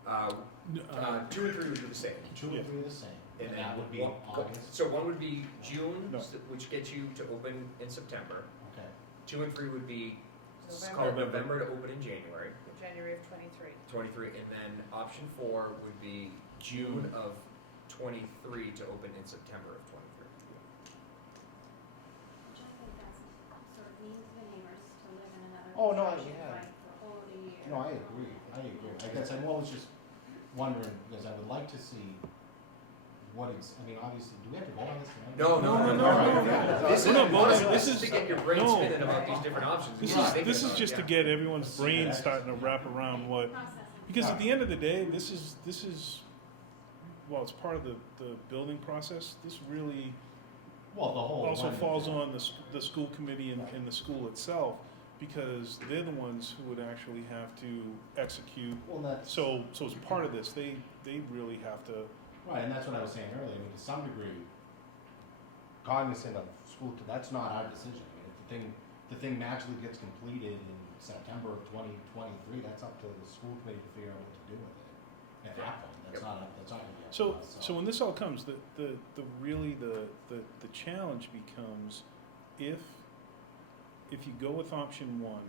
2 and 3 would be the same. 2 and 3 are the same, and that would be August? So one would be June, No. which gets you to open in September. Okay, 2 and 3 would be November. called November to open in January, January of 23. 23, and then option 4 would be June of 23 to open in September of 23. Which I think that's sort of mean to the neighbors to live in another Oh, no, construction yeah. site for over the year. no, I agree. I guess I'm always just wondering, because I would like to see what I mean, obviously, do we have to vote on this tonight? No. This We're not voting. this This is to is- get your brain no. spinning about these different options. This You're is thinking this is about it, just to yeah. get everyone's brain starting to wrap around what, Processing. because at the end of the day, this is well, it's part of the building process. This really Well, the whole. also one- falls on the school committee and the school itself, because they're the ones who would actually have to execute. Well, that's. So as part of this, they really have to. Right, and that's what I was saying earlier, I mean, to some degree, cognizant of school, that's not our decision. I mean, if the thing magically gets completed in September of 2023, that's up to the school committee to figure out what to do with it. At that point, that's not gonna be up to us, So when this all comes, the challenge becomes if you go with option 1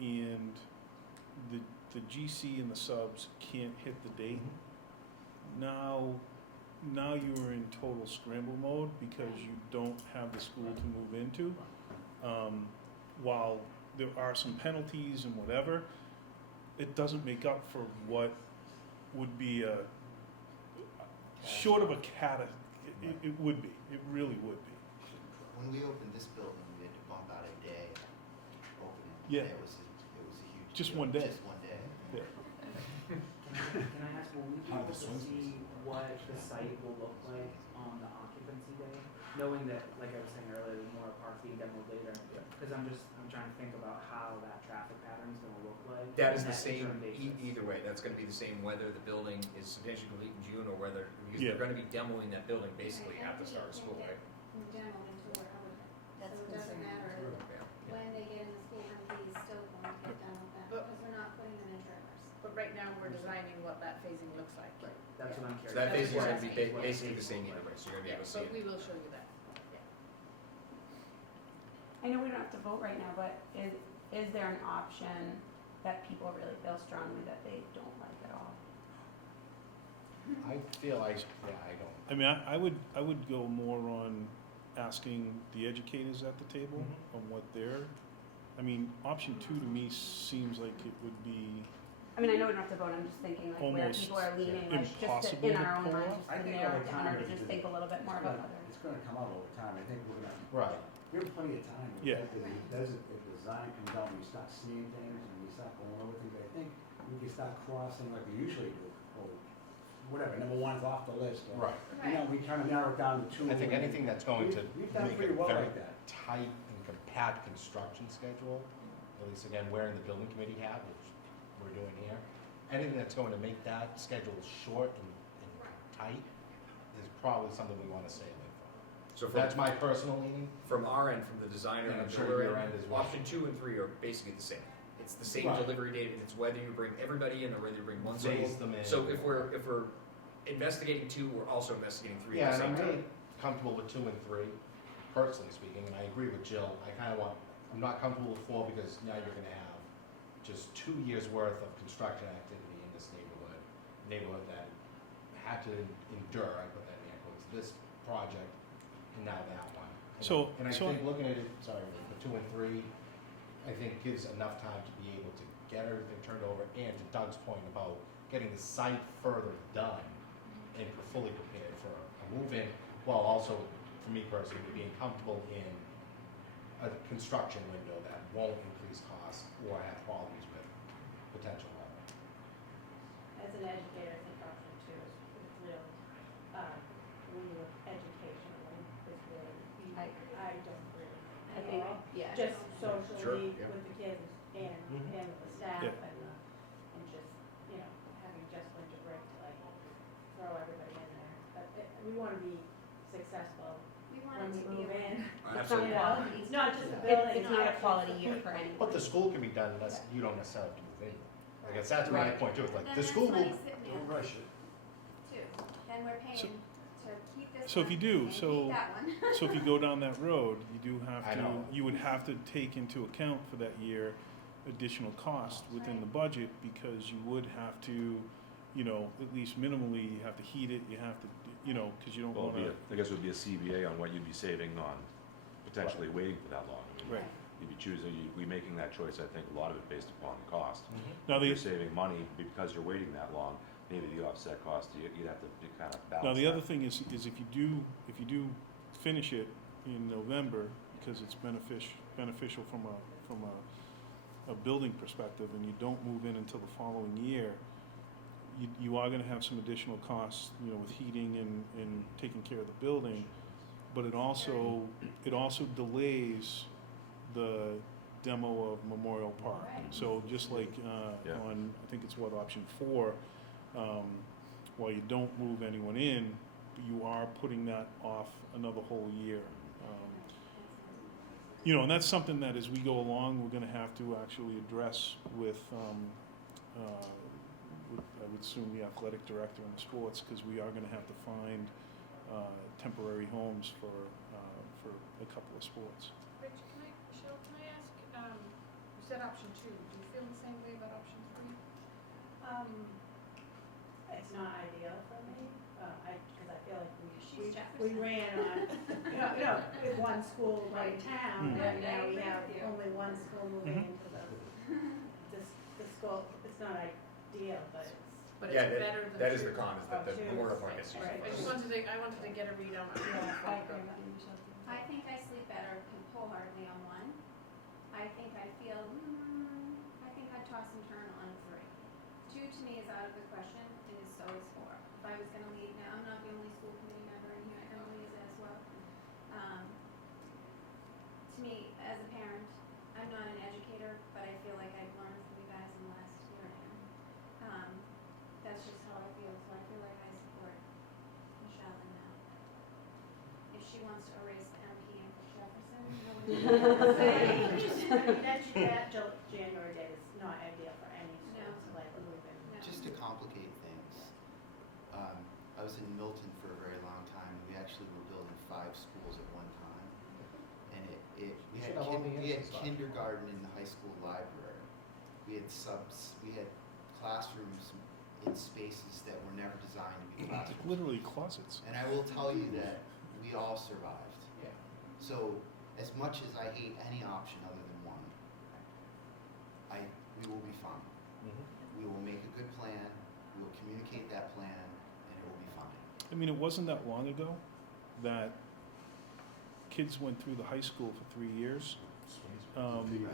and the GC and the subs can't hit the date, now you are in total scramble mode because you don't have the school to move into. While there are some penalties and whatever, it doesn't make up for what would be a short of a it would be. It really would be. When we opened this building, we had to bump out a day opening. Yeah. It was a huge. Just deal. one day. Just one day. Yeah. Can I ask, will we be How do able the to swings see what the site will look like on the occupancy day? Knowing that, like I was saying earlier, there's more parks being demoed later. Because I'm trying to think about how that traffic pattern's gonna look like. That is on the same, interim basis. either way, that's gonna be the same whether the building is substantially complete in June or whether, because Yeah. they're gonna be demoing that building basically at the start of school, right? Demoed into wherever. That's So it doesn't matter Yeah. when they get in the school, he's still going to get done with that, But- because we're not putting them in trailers. But right now, we're designing what that phasing looks like. Right, that's what I'm So curious. that That's phase is what gonna be I'm saying. basically the same either way, so you're gonna be Yeah, able to see but it. we will show you that. I know we don't have to vote right now, but is there an option that people really feel strongly that they don't like at all? I feel like, yeah, I don't. I mean, I would go more on asking the educators at the table Mhm. on what they're, I mean, option 2 to me seems like it would be, I mean, I know we don't have to vote, I'm just thinking like where Almost people are leaning, like just impossible in to our own pull minds, off. just I to think narrow over it down time or to it's just gonna- think a little bit more about others. It's gonna come out over time, I think we're gonna, Right. we have plenty of time. Yeah. If the design comes out and you start seeing things and you start going over things, I think we can start crossing like we usually do, or whatever, number one's off the list, or, Right. you know, we kind of narrow it down to 2. I think anything that's going to We've done make pretty a well very like that. tight and compact construction schedule, at least again, wearing the building committee hat, which we're doing here, anything that's going to make that schedule short and tight is probably something we want to stay away from. So That's my personal leaning. from our end, from the designer And and I'm the sure builder your end, end as well. option 2 and 3 are basically the same. It's the same Right. delivery date, and it's whether you bring everybody in or whether you bring one school. Phase them in. So if we're investigating 2, we're also investigating 3 Yeah, at the and same I'm time. really comfortable with 2 and 3, personally speaking, and I agree with Jill. I kind of I'm not comfortable with 4 because now you're going to have just 2 years' worth of construction activity in this neighborhood that had to endure, I put that in air quotes, this project and now that one. And I think looking at it, sorry, the 2 and 3, I think gives enough time to be able to get everything turned over, and to Doug's point about getting the site further done and fully prepared for a move-in, while also, for me personally, being comfortable in a construction window that won't increase costs or have problems with potential weather. As an educator, I think option 2 is really, when you're educational, is really, I agree. I don't really. I think, yeah. Just Sure, socially yeah. with the kids and, Mhm. and with the staff Yeah. and just, you know, having just winter break to like throw everybody in there. But we wanna be successful We want when it we to be move in. It's Absolutely. not quality. It's not just the It's, building. it's not a quality year for anyone. But the school can be done unless you don't necessarily have to move in. I guess that's my Right. point too, it's like, Then the that's school will, money sitting there, Don't rush it. too. Then we're paying So- to keep this so if one you do, and so- keep that one. so if you go down that road, you do have I to, know. you would have to take into account for that year additional cost within the budget, because you would have to, you know, at least minimally, you have to heat it, you have to, you know, because you don't Well, want to. I guess it would be a CBA on what you'd be saving on potentially waiting for that long. I mean, Right. You'd be choosing, you'd be making that choice, I think, a lot of it based upon cost. Now, If the, you're saving money because you're waiting that long, maybe the offset cost, you'd have to kind of balance now, the that. other thing is if you do finish it in November, because it's beneficial from a building perspective, and you don't move in until the following year, you are gonna have some additional costs, you know, with heating and taking care of the building, but it also delays the demo of Memorial Park. Right. So just like, Yeah. on, I think it's option 4, while you don't move anyone in, you are putting that off another whole year. You know, and that's something that as we go along, we're gonna have to actually address with, I would assume the athletic director and the sports, because we are gonna have to find, temporary homes for a couple of sports. Rich, Michelle, can I ask, you said option 2, do you feel the same way about option 3? It's not ideal for me, cause I feel like She's we Jefferson. ran on, with one school right town, Mm. and I now we agree have with you. only one school moving Mhm. into the school, it's not ideal, but it's. But Yeah, it's better than that is 2. the con, is that the Two. Memorial Park is. Right. I wanted to get a read on it. I agree with you, Michelle. I think I sleep better wholeheartedly on 1. I think I feel, I think I'd toss and turn on 3. 2 to me is out of the question, and so is 4. If I was gonna leave now, I'm not the only school committee member in here, Emily is as well. To me, as a parent, I'm not an educator, but I feel like I've learned from you guys in the last year and a half. That's just how I feel, so I feel like I support Michelle in that. If she wants to erase the MP and put Jefferson, no one That January date is not ideal for any No. school to like move in. No. Just to complicate things, I was in Milton for a very long time, and we actually were building 5 schools at one time. And we You had should have all the we had answers, Bob. kindergarten in the high school library. We had classrooms in spaces that were never designed to be classrooms. Literally closets. And I will tell you that we all survived. Yeah. So as much as I hate any option other than one, we will be fine. We will make a good plan, we will communicate that plan, and it will be fine. I mean, it wasn't that long ago that kids went through the high school for 3 years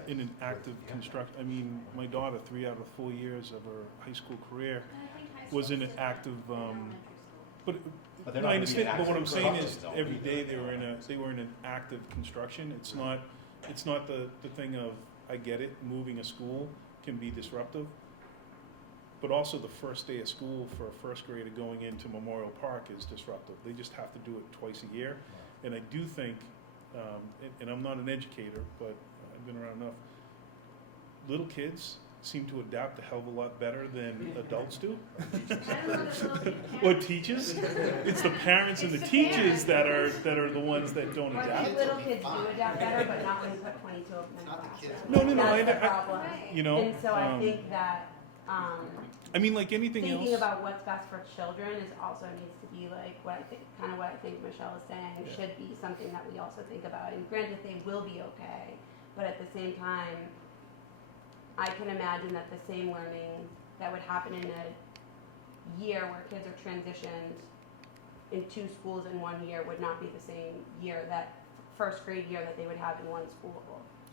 in an active construct. I mean, my daughter, 3 out of 4 years of her high school career was in an active. But But they're no, not I gonna be an understand. But what I'm active saying is, construction zone every either. day they were in an active construction. It's not the thing of, I get it, moving a school can be disruptive. But also the first day of school for a first grader going into Memorial Park is disruptive. They just have to do it twice a year. And I do think, and I'm not an educator, but I've been around enough, little kids seem to adapt a hell of a lot better than adults do. Or teachers. It's the parents and the teachers that are the ones that don't I adapt. think little kids do adapt better, but not when you put 22 of them in It's not the class. kids. No, That's the I problem. you know. And so I think that, I mean, like anything else. thinking about what's best for children is also needs to be like what I think Michelle is saying should be something that we also think about. And granted, they will be okay, but at the same time, I can imagine that the same learning that would happen in a year where kids are transitioned in 2 schools in 1 year would not be the same year, that first grade year that they would have in one school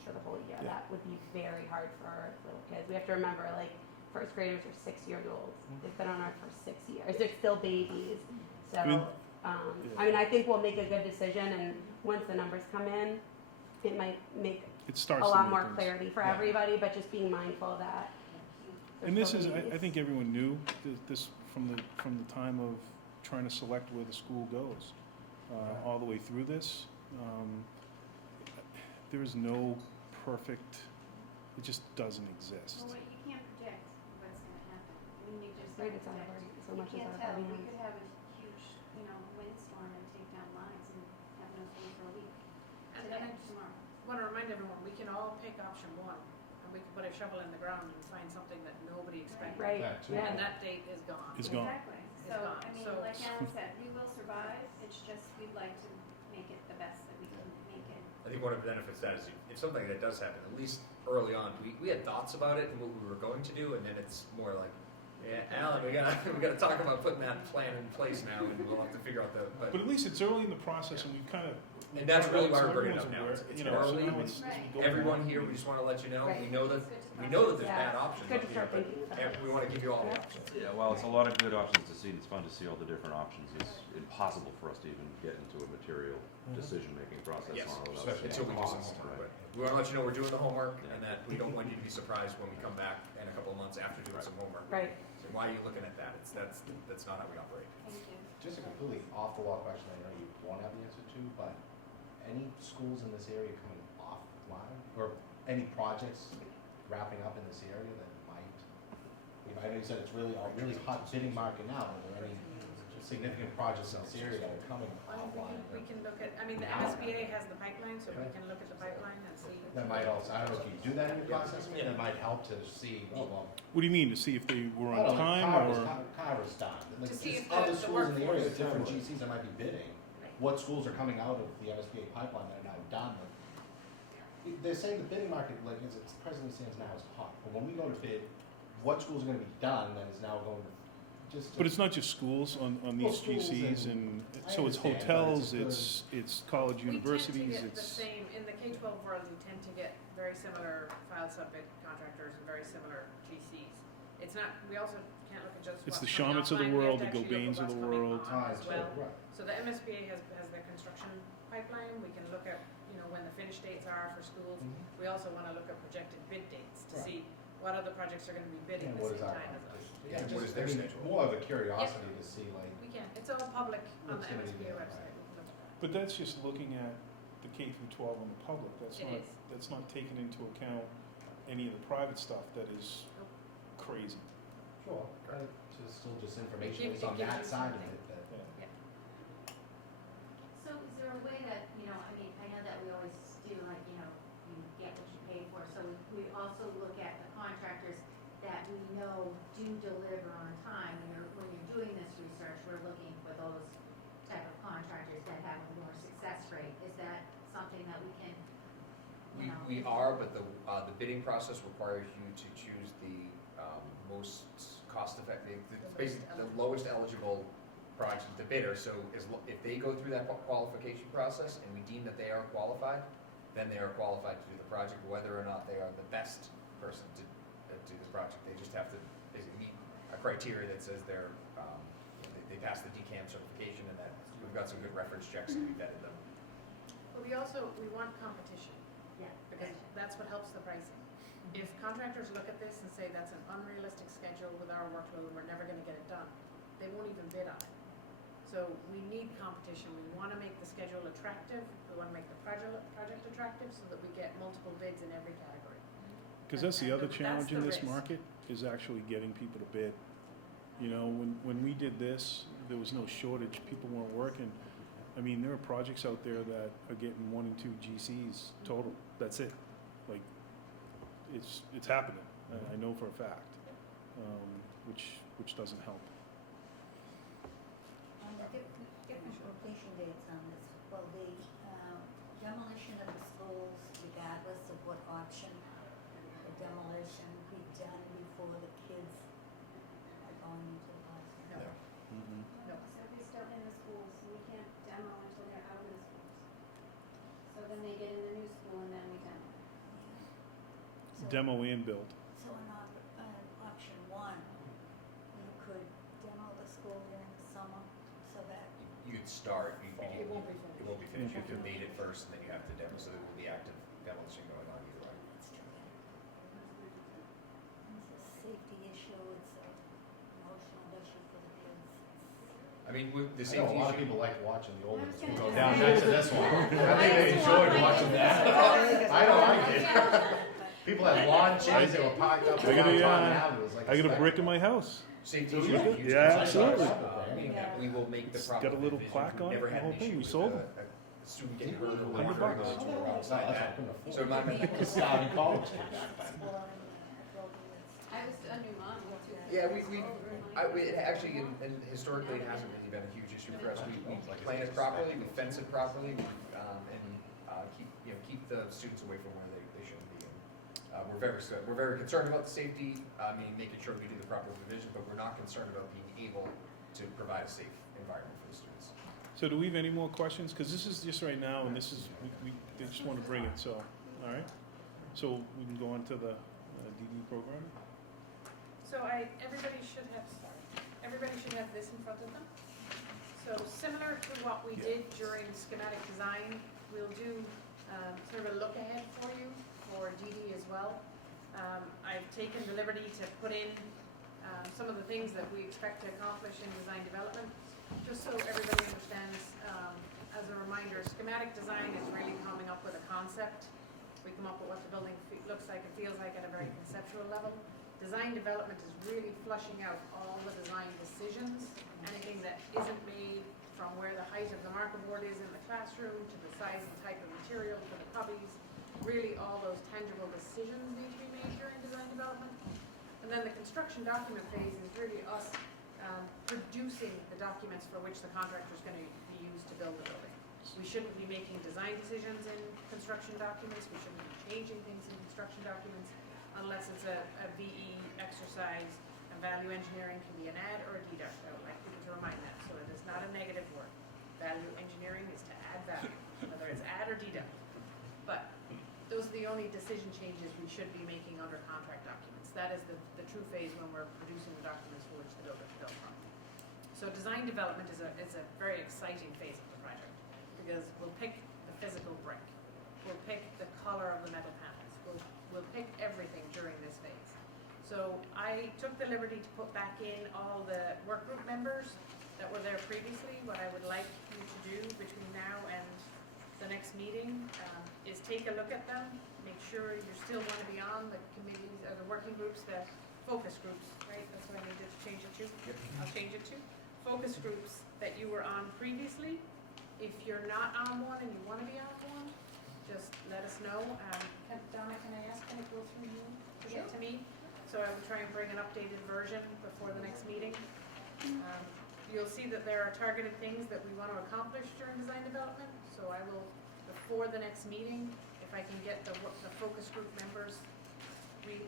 for the whole year. Yeah. That would be very hard for little kids. We have to remember, like, first graders are 6-year-olds. They've been on Earth for 6 years. They're still babies. So, I mean, I mean, I think we'll make a good decision, and once the numbers come in, it might make It starts a to lot make more things- clarity for yeah. everybody, but just being mindful that. And this is, I I think everyone knew this from the time of trying to select where the school goes, all the way through this. There is no perfect, it just doesn't exist. Well, you can't predict what's gonna happen. I mean, you just Right, don't it's out of predict. our, so You much is can't out of tell. our We hands. could have a huge, windstorm and take down lines and have no school for a week. And Today, I just tomorrow. want to remind everyone, we can all pick option 1, and we can put a shovel in the ground and find something that nobody expected. Right, That too. yeah. And that date is gone. Is gone. Exactly. So, gone. I mean, So- like Alan said, we will survive. It's just, we'd like to make it the best that we can make it. I think one of the benefits of that is if something that does happen, at least early on, we had thoughts about it and what we were going to do, and then it's more like, yeah, Alan, we gotta talk about putting that plan in place now, and we'll have to figure out But at least it's early in the process, and we've kind of. And that's really why so we're bringing it up everyone's now. aware, It's you know, so early. now it's- as we go everyone along. here, we just wanna let you know, Right. we know that It's good to there's Yeah. bad It's options good up to here, start but thinking about it. we wanna give you all the Yeah. options. Yeah, well, it's a lot of good options to see, and it's fun to see all the different options. It's impossible for us to even get into a material decision-making process Yes, on all of that. especially until we do some cost, homework, right. but we wanna let you know we're doing the homework, Yeah. and that we don't want you to be surprised when we come back in a couple of months after doing some homework. Right. So why are you looking at that? That's not how we operate. Thank you. Just a completely off-the-wall question, I know you won't have the answer to, but any schools in this area coming offline, or any projects wrapping up in this area that might, I know you said it's really, a really hot bidding market now, are there any significant projects in this area that are coming offline? We can look at, I mean, the MSBA has the pipeline, so we can look at the pipeline and see. That might also, I don't know if you do that in your process, maybe that might help to see, oh, well, What do you mean, to see if they were I on don't know, like time, or? Carver's done, like, To see just if the- other the schools in the area, workforce- different GCs that might be bidding, what schools are coming out of the MSBA pipeline that are now done? They're saying the bidding market, like, as it presently stands now, is hot, but when we go to bid, what schools are gonna be done that is now going to, just. But it's not just schools on Well, these schools GCs, and- and I so it's understand, but hotels, it's it's college universities, We tend to get the it's. same, in the K-12 world, you tend to get very similar file sub-bid contractors and very similar GCs. It's not, we also can't look at just It's what's the coming Chaumets of the offline, we have world, to the actually look at Gobains of what's the coming world. on as well. Right. So the MSBA has their construction pipeline, we can look at, when the finish dates are for schools. Mhm. We also wanna look at projected bid dates to Right. see what other projects are gonna be bidding And the what is same our time as us. competition? Yeah, just, what is their I mean, schedule? More of a curiosity to see, like, We can, it's all public on the What's gonna be MSBA there, website, we can look at that. But that's just looking at the K through 12 on the public, It is. that's not taking into account any of the private stuff that is crazy. sure, just still just information It is on gives that you side of something. it, that. So is there a way that, I know that we always do like, you get what you pay for, so we also look at the contractors that we know do deliver on time, we're looking for those type of contractors that have a more success rate. Is that something that we can, you know? We are, but the bidding process requires you to choose the most cost-effective, basically the lowest eligible project, the bidder. So if they go through that qualification process and we deem that they are qualified, then they are qualified to do the project, whether or not they are the best person to do the project. They just have to basically meet a criteria that says they pass the DCAM certification, and that we've got some good reference checks and we've vetted them. But we want competition, Yeah. because that's what helps the pricing. If contractors look at this and say that's an unrealistic schedule with our workload, we're never gonna get it done, they won't even bid on it. So we need competition, we wanna make the schedule attractive, we wanna make the project attractive so that we get multiple bids in every category. Because that's the other That's challenge in the this risk. market, is actually getting people to bid. You know, when we did this, there was no shortage, people weren't working. I mean, there are projects out there that are getting 1 and 2 GCs total, that's it. Like, it's happening, I know for a fact, which doesn't help. On the different completion dates on this, will the demolition of the schools, regardless of what option, the demolition be done before the kids are going into the classroom? No. Mhm. No. So if they're still in the schools, we can't demo until they're out of the schools. So then they get in the new school and then we demo. So- Demo and build. So in option one, you could demo the school during the summer, so that, You could start, It won't be finished. it won't be finished, you have to abate it first, and then you have to demo, so there will be active demolition going on either way. that's too bad. It's a safety issue, it's a emotional issue for the kids. I mean, with the I safety know a lot of issue. people like watching the old I was ones gonna go say- down next to this one. I think they enjoyed watching that. I know I did. People had lawn chairs, they were parked up I got a, downtown Avenue, it was like I got a spectacle. brick in my house. Safety Yeah, issue is a huge yeah, concern to us, absolutely. meaning that we will make the It's proper got a little provisions. plaque We've on it, never the had whole an thing. issue We with sold a student getting hurt or $100 whatever, bucks. going to or Well, outside that's that. what I couldn't So afford. my, Starting college kids. I was a new mom with two kids. yeah, it actually, and historically, it hasn't really been a huge issue for us. We plan it properly, we fence it properly, and keep the students away from where they shouldn't be. And we're very concerned about the safety, meaning making sure we do the proper provision, but we're not concerned about being able to provide a safe environment for the students. So do we have any more questions? Because this is just right now, and this is, they just want to bring it, so, all right? So we can go on to the DD program? So everybody should have this in front of them. So similar to what we did during schematic design, we'll do sort of a look ahead for you for DD as well. I've taken the liberty to put in some of the things that we expect to accomplish in design development, just so everybody understands. As a reminder, schematic design is really coming up with a concept. We come up with what the building looks like and feels like at a very conceptual level. Design development is really flushing out all the design decisions, anything that isn't made, from where the height of the marker board is in the classroom to the size and type of material for the cubbies. Really, all those tangible decisions need to be made during design development. And then the construction document phase is really us producing the documents for which the contractor is going to be used to build the building. We shouldn't be making design decisions in construction documents. We shouldn't be changing things in construction documents unless it's a VE exercise. And value engineering can be an add or a deduct. I would like people to remind that. So it is not a negative word. Value engineering is to add value, whether it's add or deduct. But those are the only decision changes we should be making under contract documents. That is the true phase when we're producing the documents for which the builder is built from. So design development is a very exciting phase of the project because we'll pick the physical brick, we'll pick the color of the metal panels, we'll pick everything during this phase. So I took the liberty to put back in all the work group members that were there previously. What I would like you to do between now and the next meeting is take a look at them, make sure you still want to be on the committees or the working groups, the focus groups, right? That's what I needed to change it to. Yep. I'll change it to. Focus groups that you were on previously. If you're not on one and you want to be on one, just let us know. Donna, can I ask, can it go through you to get to me? So I will try and bring an updated version before the next meeting. you'll see that there are targeted things that we want to accomplish during design development, so I will, before the next meeting, if I can get the focus group members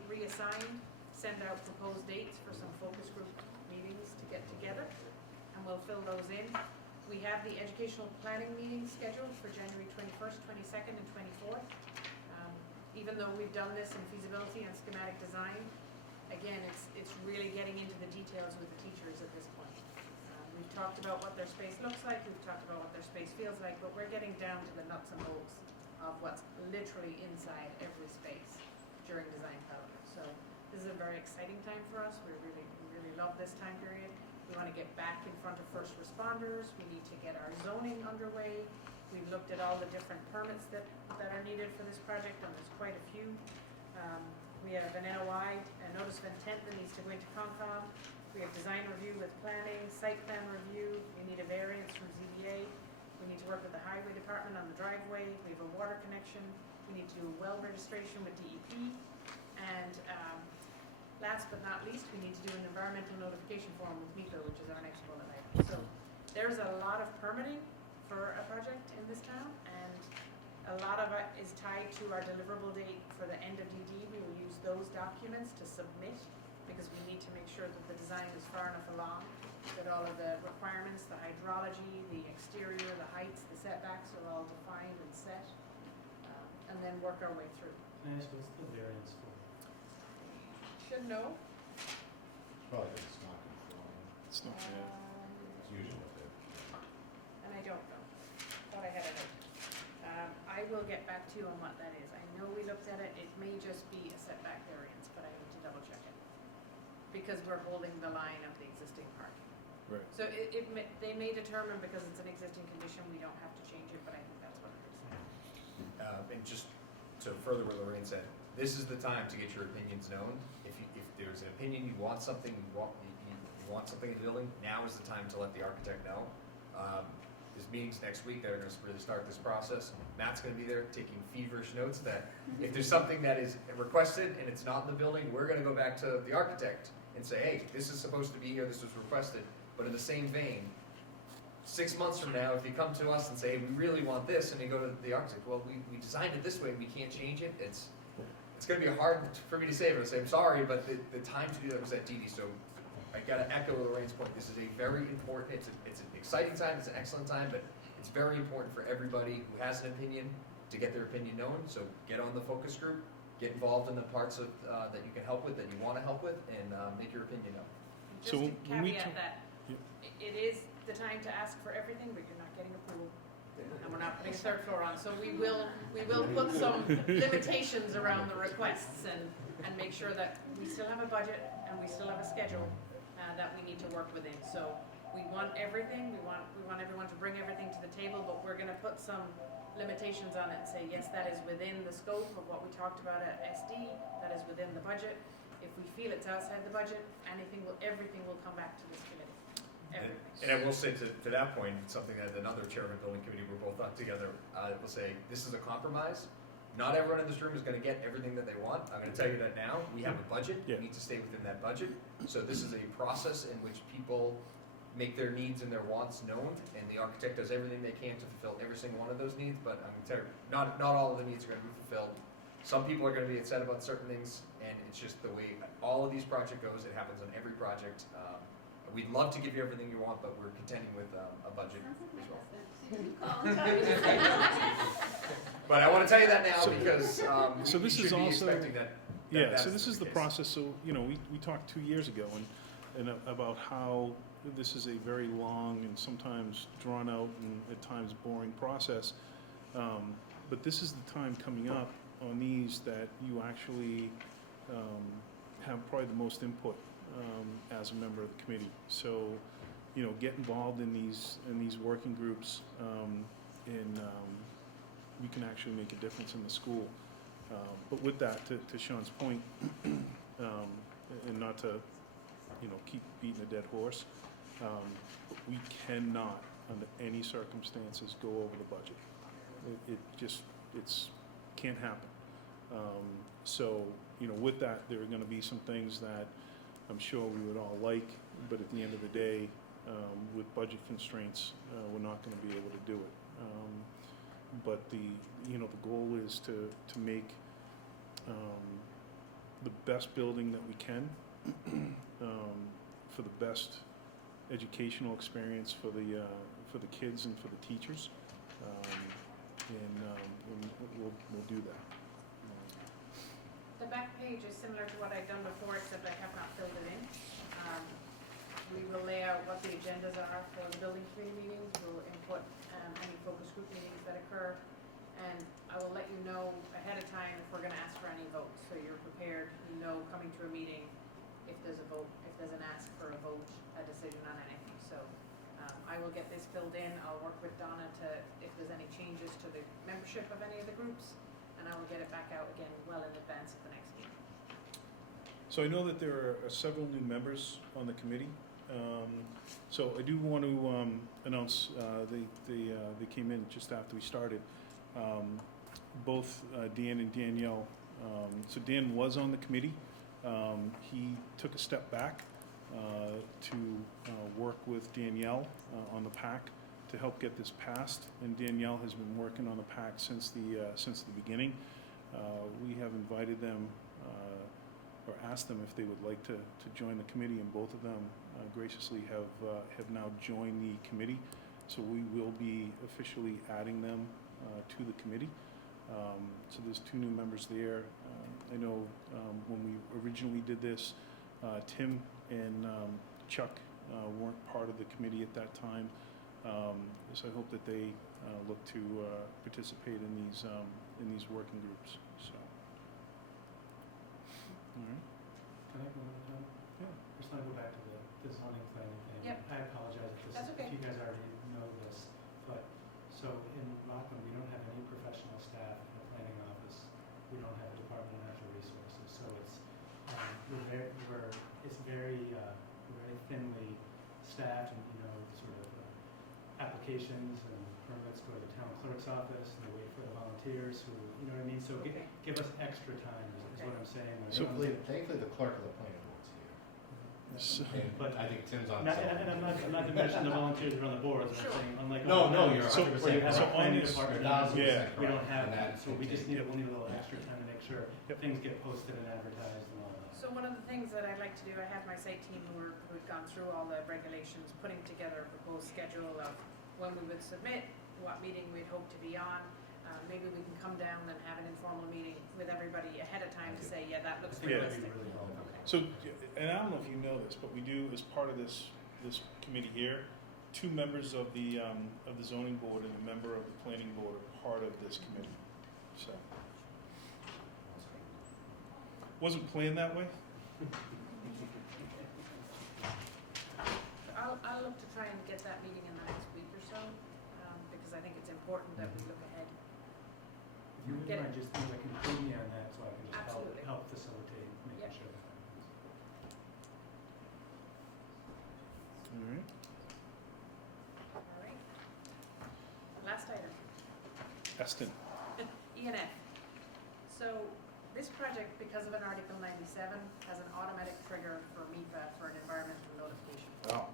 reassigned, send out proposed dates for some focus group meetings to get together, and we'll fill those in. We have the educational planning meeting scheduled for January 21st, 22nd, and 24th. Even though we've done this in feasibility and schematic design, again, it's really getting into the details with the teachers at this point. We've talked about what their space looks like, we've talked about what their space feels like, but we're getting down to the nuts and bolts of what's literally inside every space during design development. So this is a very exciting time for us. We really love this time period. We want to get back in front of first responders. We need to get our zoning underway. We've looked at all the different permits that are needed for this project, and there's quite a few. We have an NOI, a notice of intent that needs to go into Concom. We have design review with planning, site plan review. We need a variance from ZBA. We need to work with the highway department on the driveway. We have a water connection. We need to do a well registration with DEP. And last but not least, we need to do an environmental notification form with MEPA, which is our next bullet item. So there's a lot of permitting for a project in this town, and a lot of it is tied to our deliverable date for the end of DD. We will use those documents to submit, because we need to make sure that the design is far enough along, that all of the requirements, the hydrology, the exterior, the heights, the setbacks are all defined and set, and then work our way through. Can I ask, what's the variance for? Should know. Probably because it's not conforming. It's not bad. It's usually what they're. And I don't know. Thought I had it out. I will get back to you on what that is. I know we looked at it. It may just be a setback variance, but I need to double check it. Because we're holding the line of the existing parking. Right. So they may determine, because it's an existing condition, we don't have to change it, but I think that's what it is. And just to further what Lorraine said, this is the time to get your opinions known. If there's an opinion, you want something, you want something in the building, now is the time to let the architect know. There's meetings next week that are going to really start this process. Matt's going to be there taking feverish notes that if there's something that is requested and it's not in the building, we're going to go back to the architect and say, hey, this is supposed to be here, this was requested. But in the same vein, 6 months from now, if you come to us and say, hey, we really want this, and you go to the architect, well, we designed it this way, we can't change it, it's going to be hard for me to say, but I say, I'm sorry, but the time to do that was at DD. So I got to echo Lorraine's point. This is a very important, it's an exciting time, it's an excellent time, but it's very important for everybody who has an opinion to get their opinion known. So get on the focus group, get involved in the parts of that you can help with, that you want to help with, and make your opinion known. Just So to when we caveat talk- that, it is the time to ask for everything, but you're not getting approval. And we're not putting a third floor on, so we will put some limitations around the requests and make sure that we still have a budget and we still have a schedule that we need to work within. So we want everything, we want everyone to bring everything to the table, but we're gonna put some limitations on it and say, yes, that is within the scope of what we talked about at SD, that is within the budget. If we feel it's outside the budget, everything will come back to this committee. Everything. And I will say to that point, something that another chairman of the building committee, we're both on together, will say, this is a compromise. Not everyone in this room is going to get everything that they want. I'm going to tell you that now. We have a budget. Yeah. We need to stay within that budget. So this is a process in which people make their needs and their wants known, and the architect does everything they can to fulfill every single one of those needs. But I'm going to tell you, not all of the needs are going to be fulfilled. Some people are going to be upset about certain things, and it's just the way all of these projects goes. It happens on every project. We'd love to give you everything you want, but we're contending with a budget as well. But I want to tell you that now because So this you is should be also- expecting that. Yeah, that's so this is the case. process. So, we talked 2 years ago and about how this is a very long and sometimes drawn out and at times boring process. But this is the time coming up on these that you actually have probably the most input as a member of the committee. So, get involved in these working groups, and you can actually make a difference in the school. But with that, to Sean's point, and not to, keep beating a dead horse, we cannot, under any circumstances, go over the budget. It's can't happen. So, with that, there are going to be some things that I'm sure we would all like, but at the end of the day, with budget constraints, we're not gonna be able to do it. But the goal is to make the best building that we can for the best educational experience for the kids and for the teachers, and we'll do that. The back page is similar to what I've done before, except I have not filled it in. We will lay out what the agendas are for the building committee meetings, we'll input any focus group meetings that occur, and I will let you know ahead of time if we're gonna ask for any votes, so you're prepared, you know, coming to a meeting, if there's a vote, if there's an ask for a vote, a decision on anything. So I will get this filled in, I'll work with Donna to, if there's any changes to the membership of any of the groups, and I will get it back out again well in advance of the next meeting. So I know that there are several new members on the committee. So I do want to announce, they came in just after we started. Both Dan and Danielle. So Dan was on the committee. He took a step back to work with Danielle on the PAC to help get this passed, and Danielle has been working on the PAC since the beginning. We have invited them or asked them if they would like to join the committee, and both of them graciously have now joined the committee. So we will be officially adding them to the committee. So there's 2 new members there. I know when we originally did this, Tim and Chuck weren't part of the committee at that time. So I hope that they look to participate in these working groups. So, all right. Can I go on? Yeah. Just want to go back to the zoning planning thing. Yep. I apologize That's okay. if you guys already know this, but, so in Rockland, we don't have any professional staff in the planning office. We don't have a Department of Natural Resources, so it's, it's very thinly staffed, and, sort of applications and permits go to the town clerk's office, and they wait for the volunteers who, you know what I mean? So Okay. give us extra time is what I'm saying. So Thankfully, the clerk of the planning board's here. So, And But- I think Tim's on. And I'm not gonna mention the volunteers that are on the boards, I'm Sure. saying, unlike. No, other you're towns 100% where you have so a on planning this- department, Yeah. we don't have And that, that so we just continues. we'll need a little extra time to make sure Yep. things get posted and advertised and all that. So one of the things that I'd like to do, I have my site team who had gone through all the regulations, putting together a proposed schedule of when we would submit, what meeting we'd hope to be on. Maybe we can come down and have an informal meeting with everybody ahead of time to say, yeah, that looks I think that'd realistic. be really helpful. So, and I don't know if you know this, but we do, as part of this committee here, 2 members of the zoning board and a member of the planning board are part of this committee. So, wasn't planned that way. I'll look to try and get that meeting in the next week or so, because I think it's important that we look ahead. If you Get wouldn't mind just, include me on that, so I can just Absolutely. help facilitate making Yep. sure that happens. All right. All right. Last item. Eston. ENF. So this project, because of an Article 97, has an automatic trigger for MIPA for an environmental notification. Wow.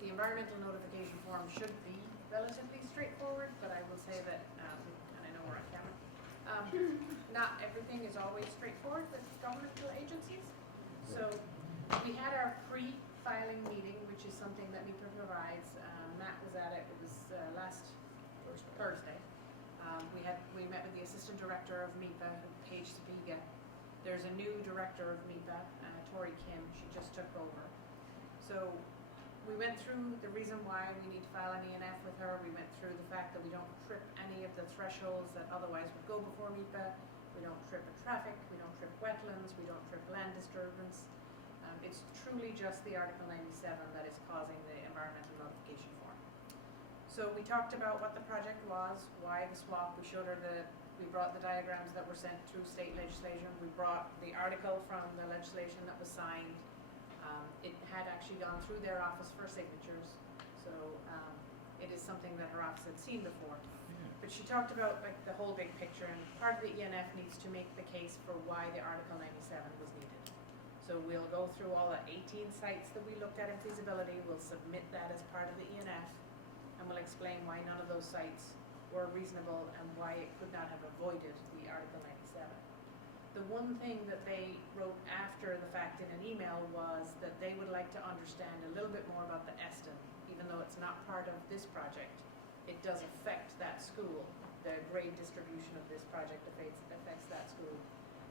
The environmental notification form should be relatively straightforward, but I will say that, and I know we're on camera, not everything is always straightforward with governmental agencies. So we had our pre-filing meeting, which is something that MIPA provides. Matt was at it, it was last Thursday. We met with the assistant director of MIPA, Paige Sapiga. There's a new director of MIPA, Tori Kim, she just took over. So we went through the reason why we need to file an ENF with her. We went through the fact that we don't trip any of the thresholds that otherwise would go before MIPA. We don't trip a traffic, we don't trip wetlands, we don't trip land disturbance. It's truly just the Article 97 that is causing the environmental notification form. So we talked about what the project was, why the swap. We showed her we brought the diagrams that were sent through state legislation. We brought the article from the legislation that was signed. It had actually gone through their office for signatures, so it is something that her office had seen before. But she talked about like the whole big picture, and part of the ENF needs to make the case for why the Article 97 was needed. So So we'll go through all the 18 sites that we looked at in feasibility, we'll submit that as part of the ENF, and we'll explain why none of those sites were reasonable and why it could not have avoided the Article 97. The one thing that they wrote after the fact in an email was that they would like to understand a little bit more about the Eston, even though it's not part of this project. It does affect that school. The grade distribution of this project affects that school.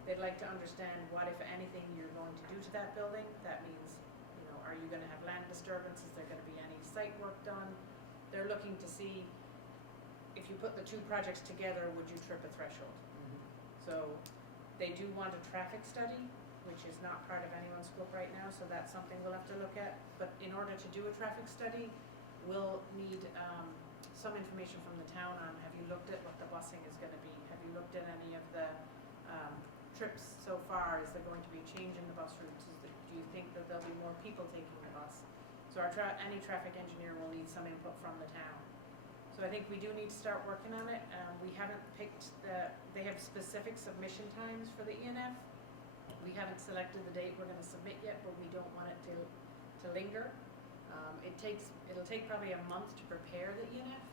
They'd like to understand what, if anything, you're going to do to that building. That means, are you going to have land disturbance? Is there going to be any site work done? They're looking to see if you put the two projects together, would you trip a threshold? So they do want a traffic study, which is not part of anyone's scope right now, so that's something we'll have to look at. But in order to do a traffic study, we'll need some information from the town on, have you looked at what the busing is going to be? Have you looked at any of the trips so far? Is there going to be a change in the bus routes? Do you think that there'll be more people taking the bus? So any traffic engineer will need some input from the town. So I think we do need to start working on it. We haven't picked they have specific submission times for the ENF. We haven't selected the date we're going to submit yet, but we don't want it to linger. It'll take probably a month to prepare the ENF,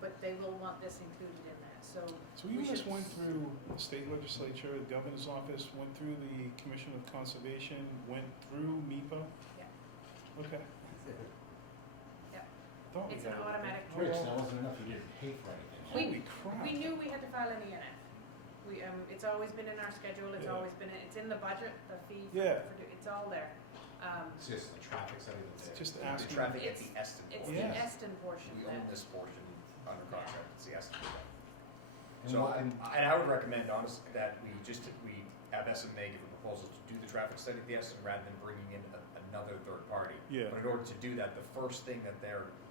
but they will want this included in that. So you just went through the state legislature, the governor's office, went through the Commission of Conservation, went through MIPA? Yeah. Okay. Yeah. Thought we It's an had it. automatic. Rich, that wasn't enough, you didn't pay for anything. Holy crap. We knew we had to file an ENF. It's always been in our schedule. It's Yeah. always been, it's in the budget, the fee. Yeah. It's all there. It's just the traffic study that's there. Just The asking. traffic at It's- the Eston It's portion. the Yeah. Eston portion. We that- own this portion under contract, it's the Eston portion. And So, what- and I would recommend honestly that we have SMA give a proposal to do the traffic study at the Eston rather than bringing in another third party. Yeah. But in order to do that, the first thing that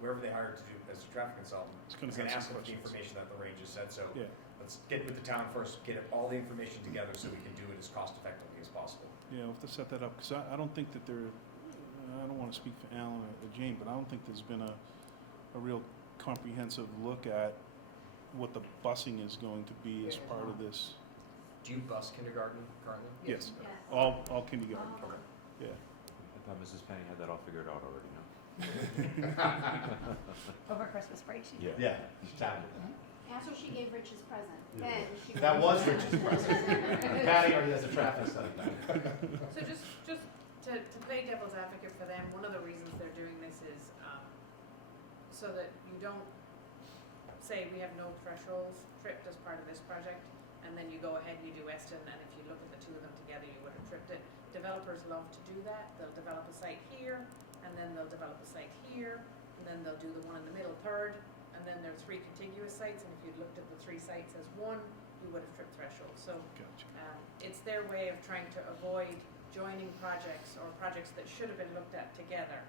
whoever they hired to do as a traffic consultant, It's gonna is gonna have ask some them for the questions. information that the range has said, so Yeah. let's get with the town first, get all the information together so we can do it as cost effectively as possible. Yeah, we'll have to set that up, because I don't think that I don't want to speak for Alan or Jane, but I don't think there's been a real comprehensive look at what the busing is going to be as part of this. Do you bus kindergarten currently? Yes, Yes. all kindergarten, Okay. yeah. I thought Mrs. Penny had that all figured out already, no? Over Christmas break, she did. Yeah, she's tapping with that. That's what she gave Rich's present. Yeah. And she That was Rich's present. Patty already has a traffic study done. So just to play devil's advocate for them, one of the reasons they're doing this is so that you don't say we have no thresholds tripped as part of this project, and then you go ahead and you do Eston, and if you look at the two of them together, you would have tripped it. Developers love to do that. They'll develop a site here, and then they'll develop a site here, and then they'll do the one in the middle third, and then there are 3 contiguous sites, and if you'd looked at the 3 sites as one, you would have tripped thresholds. So Gotcha. it's their way of trying to avoid joining projects or projects that should have been looked at together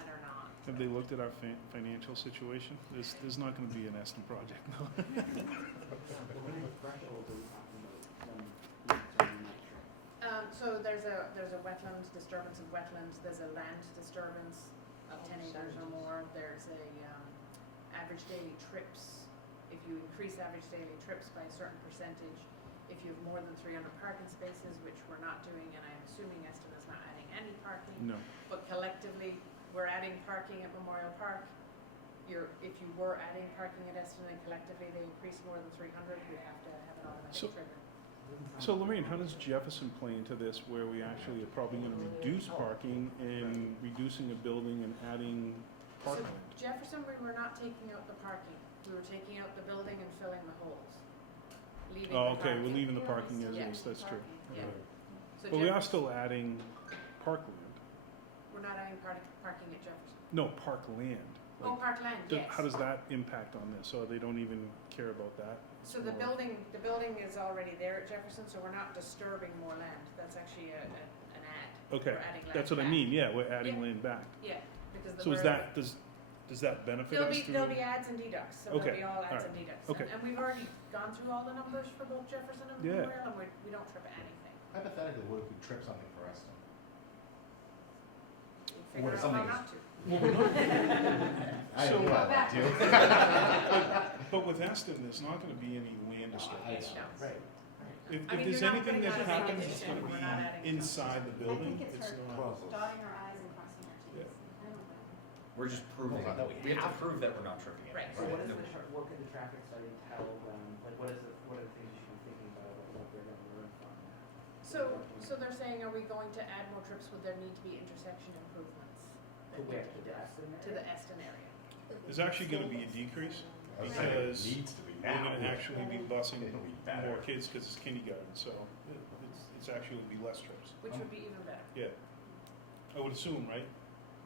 and are not. Have they looked at our financial situation? There's not going to be an Eston project, no. What kind of threshold are we talking about when something might trip? So there's a wetlands, disturbance of wetlands, there's a land disturbance of 10 acres or more, there's a average daily trips. If you increase average daily trips by a certain percentage, if you have more than 300 parking spaces, which we're not doing, and I'm assuming Eston is not adding any parking, No. but collectively, we're adding parking at Memorial Park. If you were adding parking at Eston and collectively they increase more than 300, we'd have to have an automatic trigger. So Lorraine, how does Jefferson play into this, where we actually are probably going to reduce parking and reducing a building and adding So parkland? Jefferson, we were not taking out the parking. We were taking out the building and filling the holes. Leaving Oh, the okay, parking. we're leaving the parking as Yeah. is, that's true. Yeah. So But we are Jeff- still adding parkland. We're not adding parking at Jefferson. No, parkland. Oh, Parkland, yes. How does that impact on this? So they don't even care about that? So the Or- building is already there at Jefferson, so we're not disturbing more land. That's actually an add. Okay, We're adding land that's what I back. mean, yeah, we're adding Yeah. land back. Yeah, because So is does that benefit There'll us? be, through- there'll be adds and deducts, so Okay, there'll be all adds alright, and deducts. okay. And we've already gone through all the numbers for both Jefferson and Yeah. Memorial, and we don't trip anything. Hypothetically, what if we trip something for Eston? We figure What if out how something not to. I So- don't know about you. But with Eston, there's not gonna be any land disturbance. No. Right. If I mean, there's you're not anything putting that out a happens, it's foundation, gonna we're not adding be inside the I building, think it's it's her not. dotting her i's and crossing her t's. I don't know. We're just proving, Well, not that we have to prove that we're not tripping. it, Right. So what is what could the traffic study tell them, like what is what are the things you should be thinking about what they're gonna learn from that? So they're saying, are we going to add more trips? Would there need to be intersection improvements? To where, to the Aston To the Eston area? There's actually gonna be a decrease, I was saying it because needs to be we're now. gonna actually be busing It'll be better. more kids, cause it's kindergarten, so it's actually gonna be less trips. Which would be even better. Yeah, I would assume, right?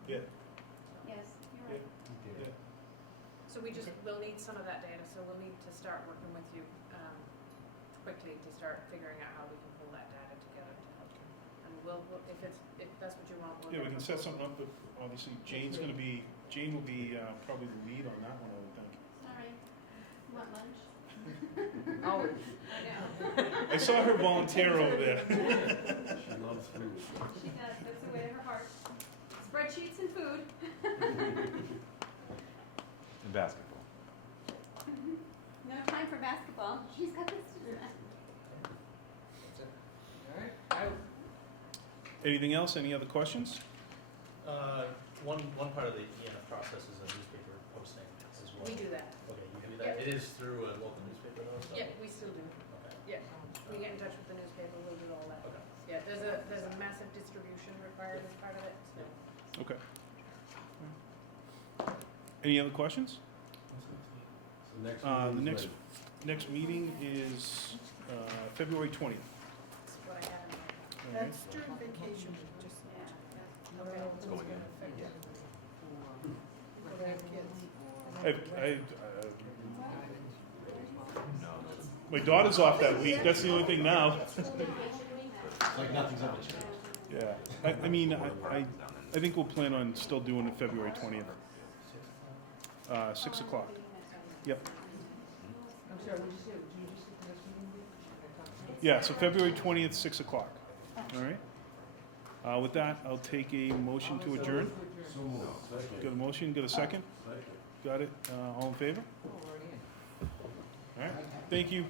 Yeah, Yes, you're right. yeah. So we just, we'll need some of that data, so we'll need to start working with you quickly to start figuring out how we can pull that data together to help you. And if that's what you want, we'll. Yeah, we get can a set proposal. something up, but obviously Jane will be probably the lead on that one, I would think. Sorry. Want lunch? Always. I know. I saw her volunteer over there. She loves food. She does, that's the way of her heart. Spreadsheets and food. And basketball. No time for basketball. She's got this to do. That's it. Alright. Anything else? Any other questions? One part of the ENF process is a newspaper posting as well. We do that. Okay, you do that, it is through a local newspaper though, so? Yeah, we still do. Okay, Yeah, we get in touch with the newspaper, we'll do all that. okay. Yeah, there's a massive distribution required as part of it, so. Okay. Any other questions? The next meeting is February 20th. That's what I have in mind. All right. during vacation, just. Okay. It's going in. No. My daughter's off that week, that's the only thing now. It's like nothing's ever changed. Yeah, I mean, I think we'll plan on still doing it February 20th. 6 o'clock. Yep. I'm sorry, would you say, did you just get the next meeting? Yeah, so February 20th, 6 o'clock. All right? With that, I'll take a motion to adjourn. So moved. Got a motion, got a second? Got it, all in favor? All right, thank you.